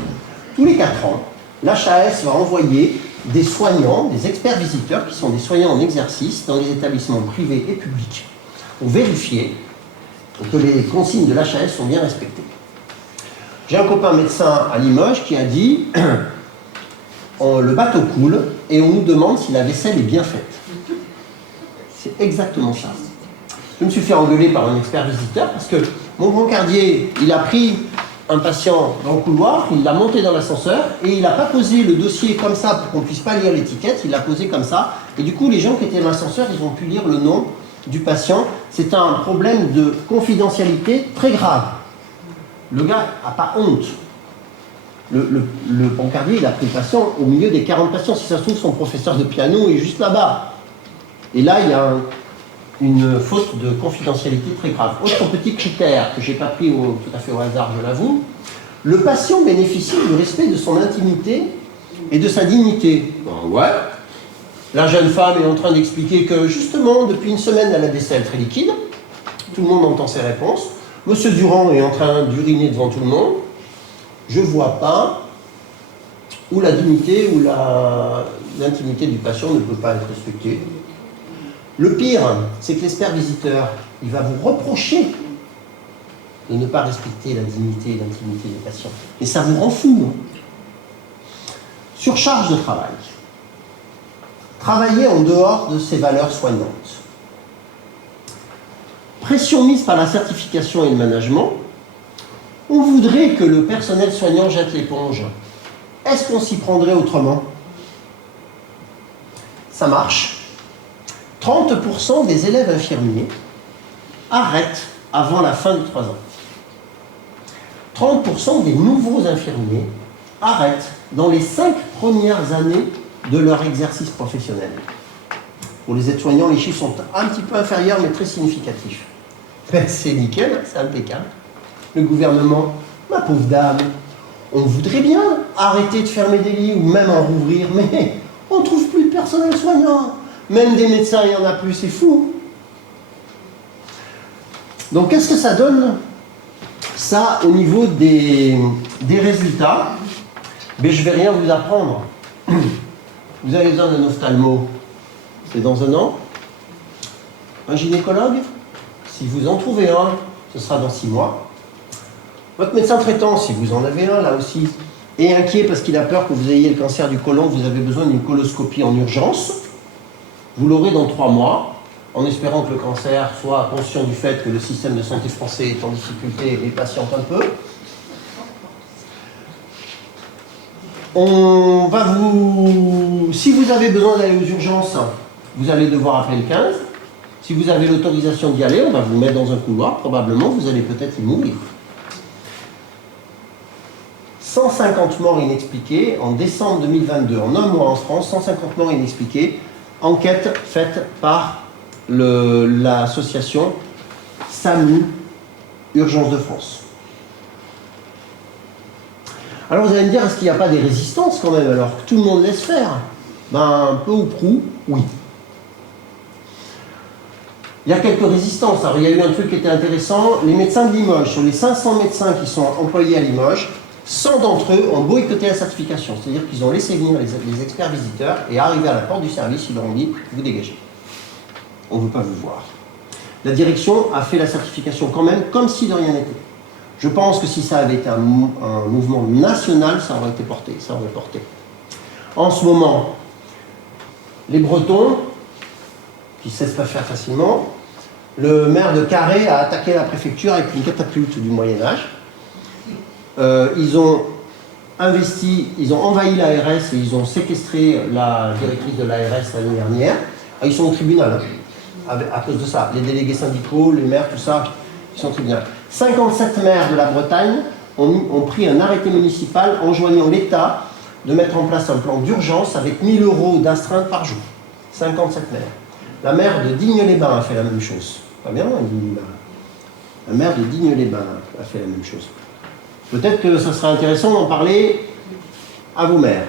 Tous les 4 ans, l'HAS va envoyer des soignants, des experts visiteurs, qui sont des soignants en exercice dans les établissements privés et publics, pour vérifier que les consignes de l'HAS sont bien respectées. J'ai un copain médecin à Limoges qui a dit le bateau coule et on nous demande si la vaisselle est bien faite. C'est exactement ça. Je me suis fait engueuler par un expert visiteur parce que mon brancardier, il a pris un patient dans le couloir, il l'a monté dans l'ascenseur et il n'a pas posé le dossier comme ça pour qu'on ne puisse pas lire l'étiquette, il l'a posé comme ça. Et du coup, les gens qui étaient dans l'ascenseur, ils ont pu lire le nom du patient. C'est un problème de confidentialité très grave. Le gars n'a pas honte. Le brancardier, il a pris le patient au milieu des 40 patients. Si ça se trouve, son professeur de piano est juste là-bas. Et là, il y a une faute de confidentialité très grave. Autre petit critère que je n'ai pas pris tout à fait au hasard, je l'avoue, le patient bénéficie du respect de son intimité et de sa dignité. Ben ouais. La jeune femme est en train d'expliquer que justement, depuis une semaine, elle a des selles très liquides. Tout le monde entend ses réponses. Monsieur Durand est en train d'uriner devant tout le monde. Je ne vois pas où la dignité ou l'intimité du patient ne peut pas être respectée. Le pire, c'est que l'expert visiteur, il va vous reprocher de ne pas respecter la dignité et l'intimité des patients. Et ça vous rend fou. Surcharge de travail. Travailler en dehors de ses valeurs soignantes. Pression mise par la certification et le management. On voudrait que le personnel soignant jette l'éponge. Est-ce qu'on s'y prendrait autrement? Ça marche. 30% des élèves infirmiers arrêtent avant la fin de 3 ans. 30% des nouveaux infirmiers arrêtent dans les 5 premières années de leur exercice professionnel. Pour les aides-soignants, les chiffres sont un petit peu inférieurs, mais très significatifs. Ben, c'est nickel, c'est impeccable. Le gouvernement, ma pauvre dame, on voudrait bien arrêter de fermer des lits ou même en rouvrir, mais on ne trouve plus de personnel soignant. Même des médecins, il n'y en a plus, c'est fou. Donc qu'est-ce que ça donne, ça, au niveau des résultats? Mais je ne vais rien vous apprendre. Vous avez besoin d'un ophtalmo, c'est dans 1 an. Un gynécologue, si vous en trouvez un, ce sera dans 6 mois. Votre médecin traitant, si vous en avez un, là aussi, est inquiet parce qu'il a peur que vous ayez le cancer du côlon, vous avez besoin d'une coloscopie en urgence. Vous l'aurez dans 3 mois, en espérant que le cancer soit conscient du fait que le système de santé français est en difficulté et patiente un peu. On va vous... Si vous avez besoin d'aller aux urgences, vous allez devoir appeler le 15. Si vous avez l'autorisation d'y aller, on va vous mettre dans un couloir, probablement, vous allez peut-être y mourir. 150 morts inexpliquées en décembre 2022. En 1 mois en France, 150 morts inexpliquées. Enquête faite par l'association SAMU Urgence de France. Alors vous allez me dire, est-ce qu'il n'y a pas des résistances quand même, alors que tout le monde laisse faire? Ben, peu ou prou, oui. Il y a quelques résistances. Alors il y a eu un truc qui était intéressant. Les médecins de Limoges, sur les 500 médecins qui sont employés à Limoges, 100 d'entre eux ont boycotté la certification. C'est-à-dire qu'ils ont laissé venir les experts visiteurs et arrivé à la porte du service, ils leur ont dit « vous dégagez. On ne veut pas vous voir ». La direction a fait la certification quand même, comme si de rien n'était. Je pense que si ça avait été un mouvement national, ça aurait été porté, ça aurait porté. En ce moment, les Bretons, qui ne cessent pas faire facilement, le maire de Carhaix a attaqué la préfecture avec une catapulte du Moyen-Âge. Ils ont investi, ils ont envahi l'ARS et ils ont séquestré la directrice de l'ARS l'année dernière. Ils sont au tribunal à cause de ça. Les délégués syndicaux, les maires, tout ça, ils sont au tribunal. 57 maires de la Bretagne ont pris un arrêté municipal enjoignant l'État de mettre en place un plan d'urgence avec 1 000 € d'astreinte par jour. 57 maires. La maire de Digne-les-Bains a fait la même chose. Pas bien, hein, Digne-les-Bains. La maire de Digne-les-Bains a fait la même chose. Peut-être que ça serait intéressant d'en parler à vos maires.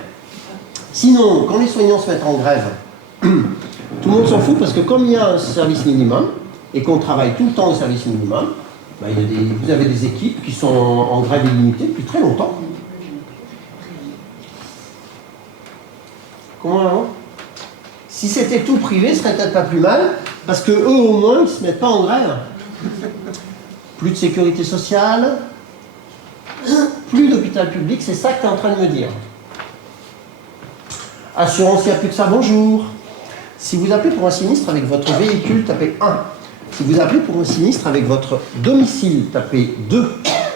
Sinon, quand les soignants se mettent en grève, tout le monde s'en fout parce que comme il y a un service minimum et qu'on travaille tout le temps au service minimum, ben vous avez des équipes qui sont en grève illimitée depuis très longtemps. Comment avant? Si c'était tout privé, ce serait peut-être pas plus mal, parce que eux au moins, ils ne se mettent pas en grève. Plus de sécurité sociale, plus d'hôpital public, c'est ça que tu es en train de me dire. Assurance, il n'y a plus que ça, bonjour. Si vous appelez pour un sinistre avec votre véhicule, tapez 1. Si vous appelez pour un sinistre avec votre domicile, tapez 2.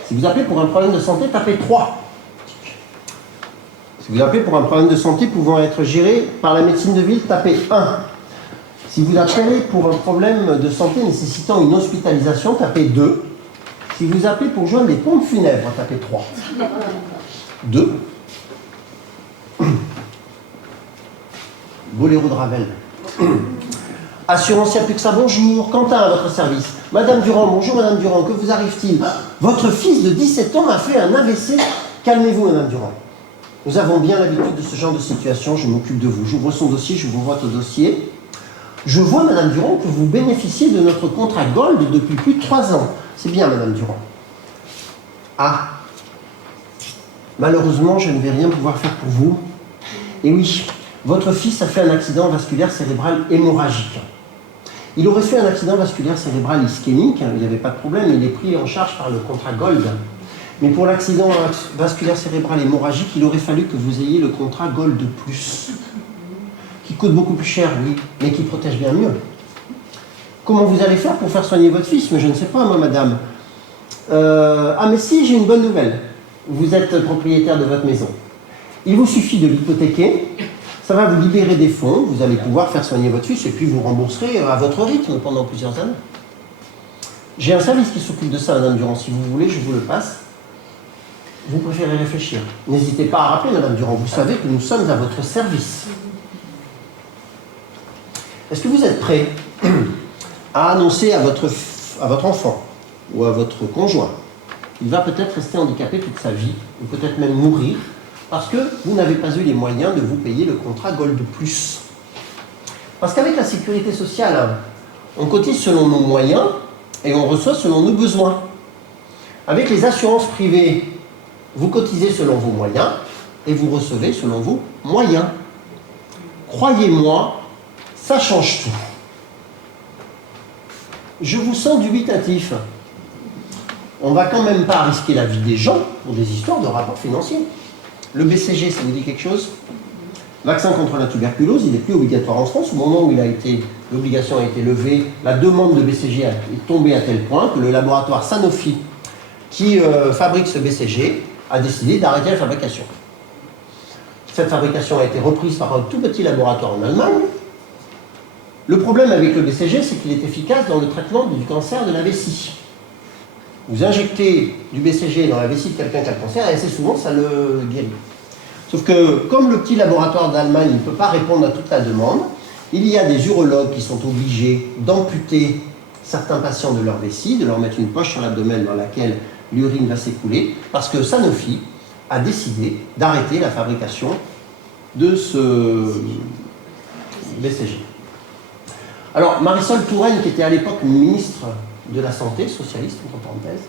Si vous appelez pour un problème de santé, tapez 3. Si vous appelez pour un problème de santé pouvant être géré par la médecine de ville, tapez 1. Si vous appelez pour un problème de santé nécessitant une hospitalisation, tapez 2. Si vous appelez pour joindre les pompes funèbres, tapez 3. 2. Boléro de Ravel. Assurance, il n'y a plus que ça. Bonjour, Quentin à votre service. Madame Durand, bonjour Madame Durand, que vous arrive-t-il? Votre fils de 17 ans a fait un AVC. Calmez-vous Madame Durand. Nous avons bien l'habitude de ce genre de situation, je m'occupe de vous. J'ouvre son dossier, je vous vois au dossier. Je vois Madame Durand que vous bénéficiez de notre contrat Gold depuis plus de 3 ans. C'est bien Madame Durand. Ah, malheureusement, je ne vais rien pouvoir faire pour vous. Et oui, votre fils a fait un accident vasculaire cérébral hémorragique. Il aurait fait un accident vasculaire cérébral ischémique, il n'y avait pas de problème, il est pris en charge par le contrat Gold. Mais pour l'accident vasculaire cérébral hémorragique, il aurait fallu que vous ayez le contrat Gold de plus, qui coûte beaucoup plus cher, oui, mais qui protège bien mieux. Comment vous allez faire pour faire soigner votre fils? Mais je ne sais pas, moi, madame. Ah, mais si, j'ai une bonne nouvelle. Vous êtes propriétaire de votre maison. Il vous suffit de l'hypothéquer. Ça va vous libérer des fonds, vous allez pouvoir faire soigner votre fils et puis vous rembourserez à votre rythme pendant plusieurs années. J'ai un service qui s'occupe de ça, Madame Durand. Si vous voulez, je vous le passe. Vous préférez réfléchir. N'hésitez pas à rappeler, Madame Durand. Vous savez que nous sommes à votre service. Est-ce que vous êtes prêt à annoncer à votre enfant ou à votre conjoint qu'il va peut-être rester handicapé toute sa vie, ou peut-être même mourir, parce que vous n'avez pas eu les moyens de vous payer le contrat Gold Plus. Parce qu'avec la sécurité sociale, on cotise selon nos moyens et on reçoit selon nos besoins. Avec les assurances privées, vous cotisez selon vos moyens et vous recevez selon vos moyens. Croyez-moi, ça change tout. Je vous sens dubitatif. On ne va quand même pas risquer la vie des gens pour des histoires de rapports financiers. Le BCG, ça vous dit quelque chose? Vaccin contre la tuberculose, il n'est plus obligatoire en France. Au moment où l'obligation a été levée, la demande de BCG est tombée à tel point que le laboratoire Sanofi, qui fabrique ce BCG, a décidé d'arrêter la fabrication. Cette fabrication a été reprise par un tout petit laboratoire en Allemagne. Le problème avec le BCG, c'est qu'il est efficace dans le traitement du cancer de la vessie. Vous injectez du BCG dans la vessie de quelqu'un qui a le cancer et assez souvent ça le guérit. Sauf que comme le petit laboratoire d'Allemagne ne peut pas répondre à toute la demande, il y a des urologues qui sont obligés d'amputer certains patients de leur vessie, de leur mettre une poche sur l'abdomen dans laquelle l'urine va s'écouler, parce que Sanofi a décidé d'arrêter la fabrication de ce BCG. Alors Marisol Touraine, qui était à l'époque ministre de la Santé, socialiste, entre parenthèses,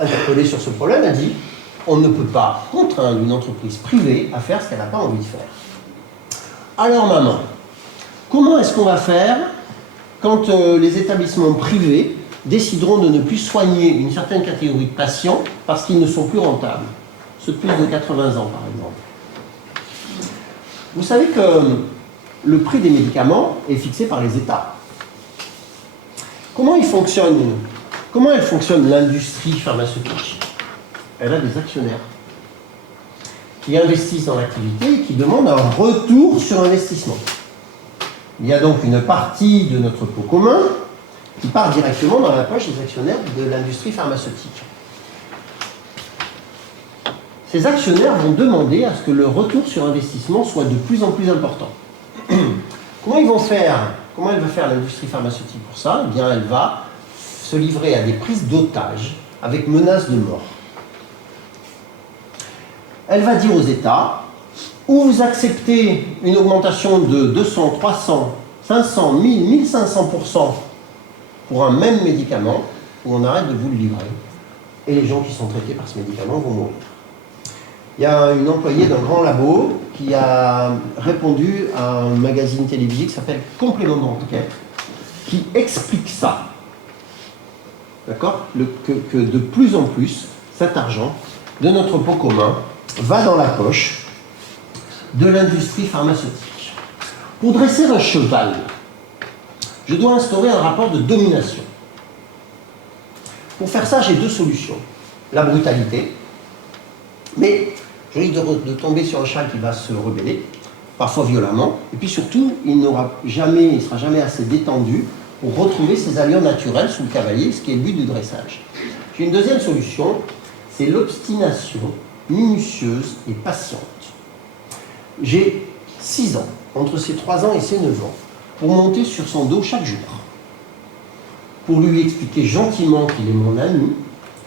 interpellée sur ce problème, a dit « On ne peut pas contraindre une entreprise privée à faire ce qu'elle n'a pas envie de faire. » Alors maman, comment est-ce qu'on va faire quand les établissements privés décideront de ne plus soigner une certaine catégorie de patients parce qu'ils ne sont plus rentables? Ceux de plus de 80 ans, par exemple. Vous savez que le prix des médicaments est fixé par les États. Comment elle fonctionne l'industrie pharmaceutique? Elle a des actionnaire qui investissent dans l'activité et qui demandent un retour sur investissement. Il y a donc une partie de notre pot commun qui part directement dans la poche des actionnaires de l'industrie pharmaceutique. Ces actionnaires vont demander à ce que le retour sur investissement soit de plus en plus important. Comment ils vont faire? Comment elle va faire l'industrie pharmaceutique pour ça? Eh bien, elle va se livrer à des prises d'otages avec menace de mort. Elle va dire aux États, ou vous acceptez une augmentation de 200, 300, 500, 1000, 1500% pour un même médicament, ou on arrête de vous le livrer. Et les gens qui sont traités par ce médicament vont mourir. Il y a une employée d'un grand labo qui a répondu à un magazine télévisé qui s'appelle Complément d'enquête, qui explique ça. D'accord? Que de plus en plus, cet argent de notre pot commun va dans la poche de l'industrie pharmaceutique. Pour dresser un cheval, je dois instaurer un rapport de domination. Pour faire ça, j'ai deux solutions. La brutalité, mais je risque de tomber sur un chat qui va se rebeller, parfois violemment, et puis surtout, il ne sera jamais assez détendu pour retrouver ses allures naturelles sous le cavalier, ce qui est le but du dressage. J'ai une deuxième solution, c'est l'obstination minutieuse et patiente. J'ai 6 ans, entre ses 3 ans et ses 9 ans, pour monter sur son dos chaque jour, pour lui expliquer gentiment qu'il est mon ami,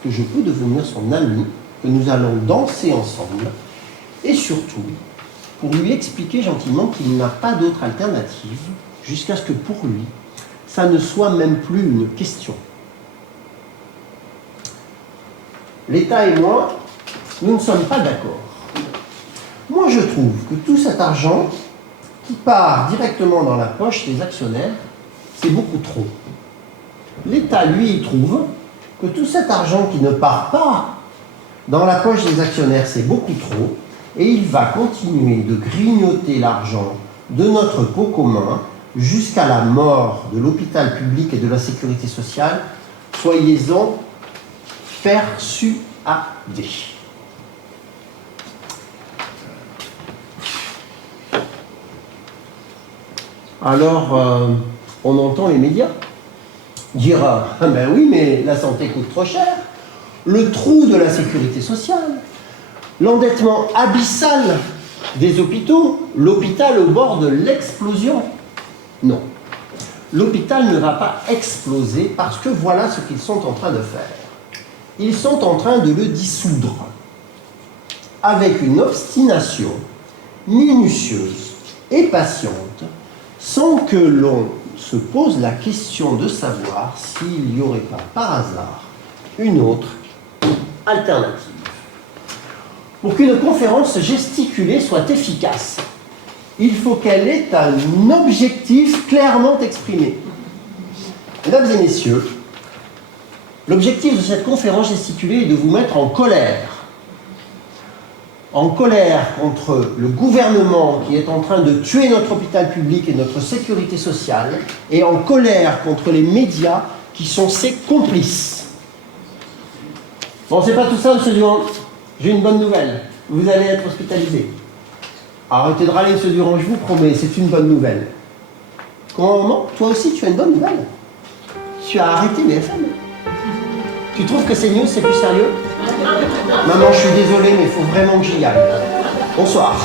que je peux devenir son ami, que nous allons danser ensemble, et surtout, pour lui expliquer gentiment qu'il n'a pas d'autre alternative, jusqu'à ce que pour lui, ça ne soit même plus une question. L'État et moi, nous ne sommes pas d'accord. Moi, je trouve que tout cet argent qui part directement dans la poche des actionnaires, c'est beaucoup trop. L'État, lui, il trouve que tout cet argent qui ne part pas dans la poche des actionnaires, c'est beaucoup trop, et il va continuer de grignoter l'argent de notre pot commun jusqu'à la mort de l'hôpital public et de la sécurité sociale, soyez-en persuadés. Alors, on entend les médias dire « Ah ben oui, mais la santé coûte trop cher, le trou de la sécurité sociale, l'endettement abyssal des hôpitaux, l'hôpital au bord de l'explosion. » Non, l'hôpital ne va pas exploser parce que voilà ce qu'ils sont en train de faire. Ils sont en train de le dissoudre avec une obstination minutieuse et patiente sans que l'on se pose la question de savoir s'il n'y aurait pas par hasard une autre alternative. Pour qu'une conférence gesticulée soit efficace, il faut qu'elle ait un objectif clairement exprimé. Mesdames et messieurs, l'objectif de cette conférence gesticulée est de vous mettre en colère. En colère contre le gouvernement qui est en train de tuer notre hôpital public et notre sécurité sociale, et en colère contre les médias qui sont ses complices. Bon, c'est pas tout ça, monsieur Durand. J'ai une bonne nouvelle. Vous allez être hospitalisé. Arrêtez de râler, monsieur Durand, je vous promets, c'est une bonne nouvelle. Comment, maman? Toi aussi, tu as une bonne nouvelle. Tu as arrêté BFM. Tu trouves que c'est mieux, c'est plus sérieux? Maman, je suis désolé, mais il faut vraiment que j'y aille. Bonsoir.